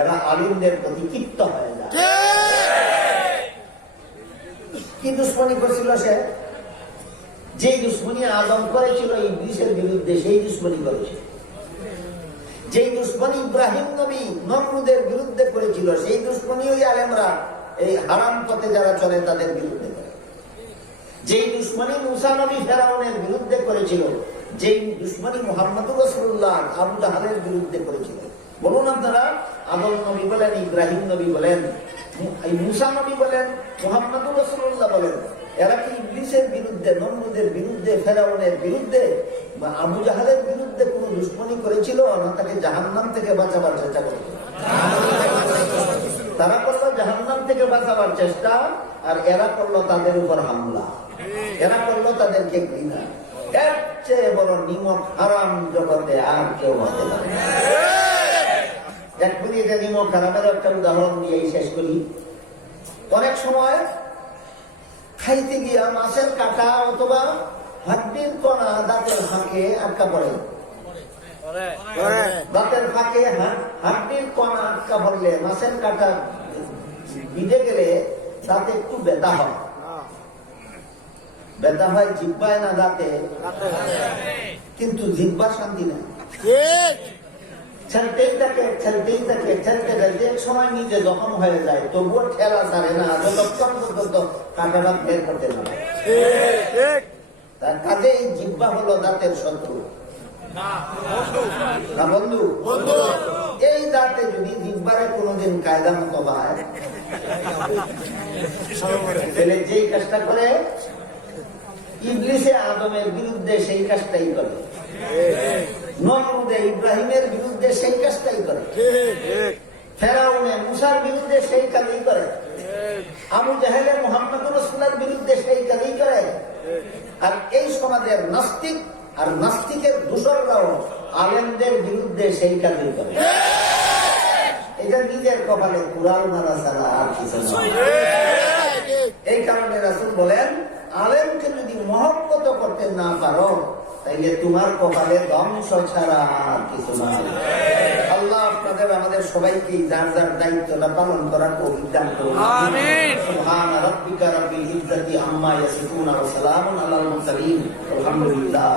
এরা আলিমদের প্রতি ক্ষিপ্ত হয়ে যায়। কি দুশ্মনী করছিল সে? যে দুশ্মনী আদম করেছিল ইবলিসের বিরুদ্ধে, সেই দুশ্মনী করেছিল। যেই দুশ্মনী ইব্রাহিম নবী নমরুদের বিরুদ্ধে করেছিল, সেই দুশ্মনী ওই আলেমরা এই হারাম পথে যারা চলে তাদের বিরুদ্ধে করে। যেই দুশ্মনী মুসা নবী ফেরাউনের বিরুদ্ধে করেছিল, যেই দুশ্মনী মুহাম্মদুর রাসূলুল্লাহ আবু জাহালের বিরুদ্ধে করেছিল। বলুন আপনারা, আদম নবী বলেন, ইব্রাহিম নবী বলেন, মুসা নবী বলেন, মুহাম্মদুর রাসূলুল্লাহ বলেন, এরা কি ইবলিসের বিরুদ্ধে, নমরুদের বিরুদ্ধে, ফেরাউনের বিরুদ্ধে বা আবু জাহালের বিরুদ্ধে কোন দুশ্মনী করেছিল না তাকে জাহান্নাম থেকে বাঁচাবার চেষ্টা করেছিল? তারা করলো জাহান্নাম থেকে বাঁচাবার চেষ্টা, আর এরা করলো তাদের উপর হামলা, এরা করলো তাদেরকে ঘৃণা। এর চেয়ে বড় নিমক হারাম জগতে আর কেউ হতে পারে না। এক মিনিটে নিমক হারামের একটা উদাহরণ দিয়ে শেষ করি। অনেক সময় খাইতে গিয়া মাছের কাঁটা অথবা হাড্ডির কণা দাঁতের ফাঁকে আটকা পড়ে। দাঁতের ফাঁকে হাড্ডির কণা আটকা পড়লে, মাছের কাঁটা ভিজে গেলে দাঁতে একটু ব্যথা হয়। ব্যথা হয় জিহ্বায় না দাঁতে, কিন্তু জিহ্বা শান্তি নেই। ছেলতেই থাকে, ছেলতেই থাকে, ছেলতে গেলে এক সময় নিজে জখম হয়ে যায়, তবুও ঠেলা ছাড়ে না যতক্ষণ পর্যন্ত কাঁটাটা বের করতে না। তার কাজে এই জিহ্বা হলো দাঁতের শত্রু না বন্ধু? এই দাঁতে যদি জিহ্বারে কোনোদিন কায়দা মতো হয়, তাহলে যেই কাজটা করে ইবলিসে আদমের বিরুদ্ধে সেই কাজটাই করে, নমরুদে ইব্রাহিমের বিরুদ্ধে সেই কাজটাই করে, ফেরাউনে মুসার বিরুদ্ধে সেই কাজই করে, আবু জাহেলে মুহাম্মদুর রাসূলের বিরুদ্ধে সেই কাজই করে। আর এই সমাজের নাস্তিক আর নাস্তিকের দূষররাও আলেমদের বিরুদ্ধে সেই কাজই করে। এটা নিজের কপালে কুড়াল মারা ছাড়া আর কিছু নয়। এই কারণে রাসূল বলেন, আলেমকে যদি মহব্বত করতে না পারো তাইলে তোমার কপালে ধ্বংস ছাড়া আর কিছু নয়। আল্লাহ আপনাদের আমাদের সবাইকে যার যার দায়িত্বটা পালন করার তৌফিক দান করুন। আমিন। সুবহান রাব্বিকা রাব্বিল ইজ্জাতি আম্মা ইয়াসিফুন ওয়া সালামুন আলাল মুরসালিন আলহামদুলিল্লাহ।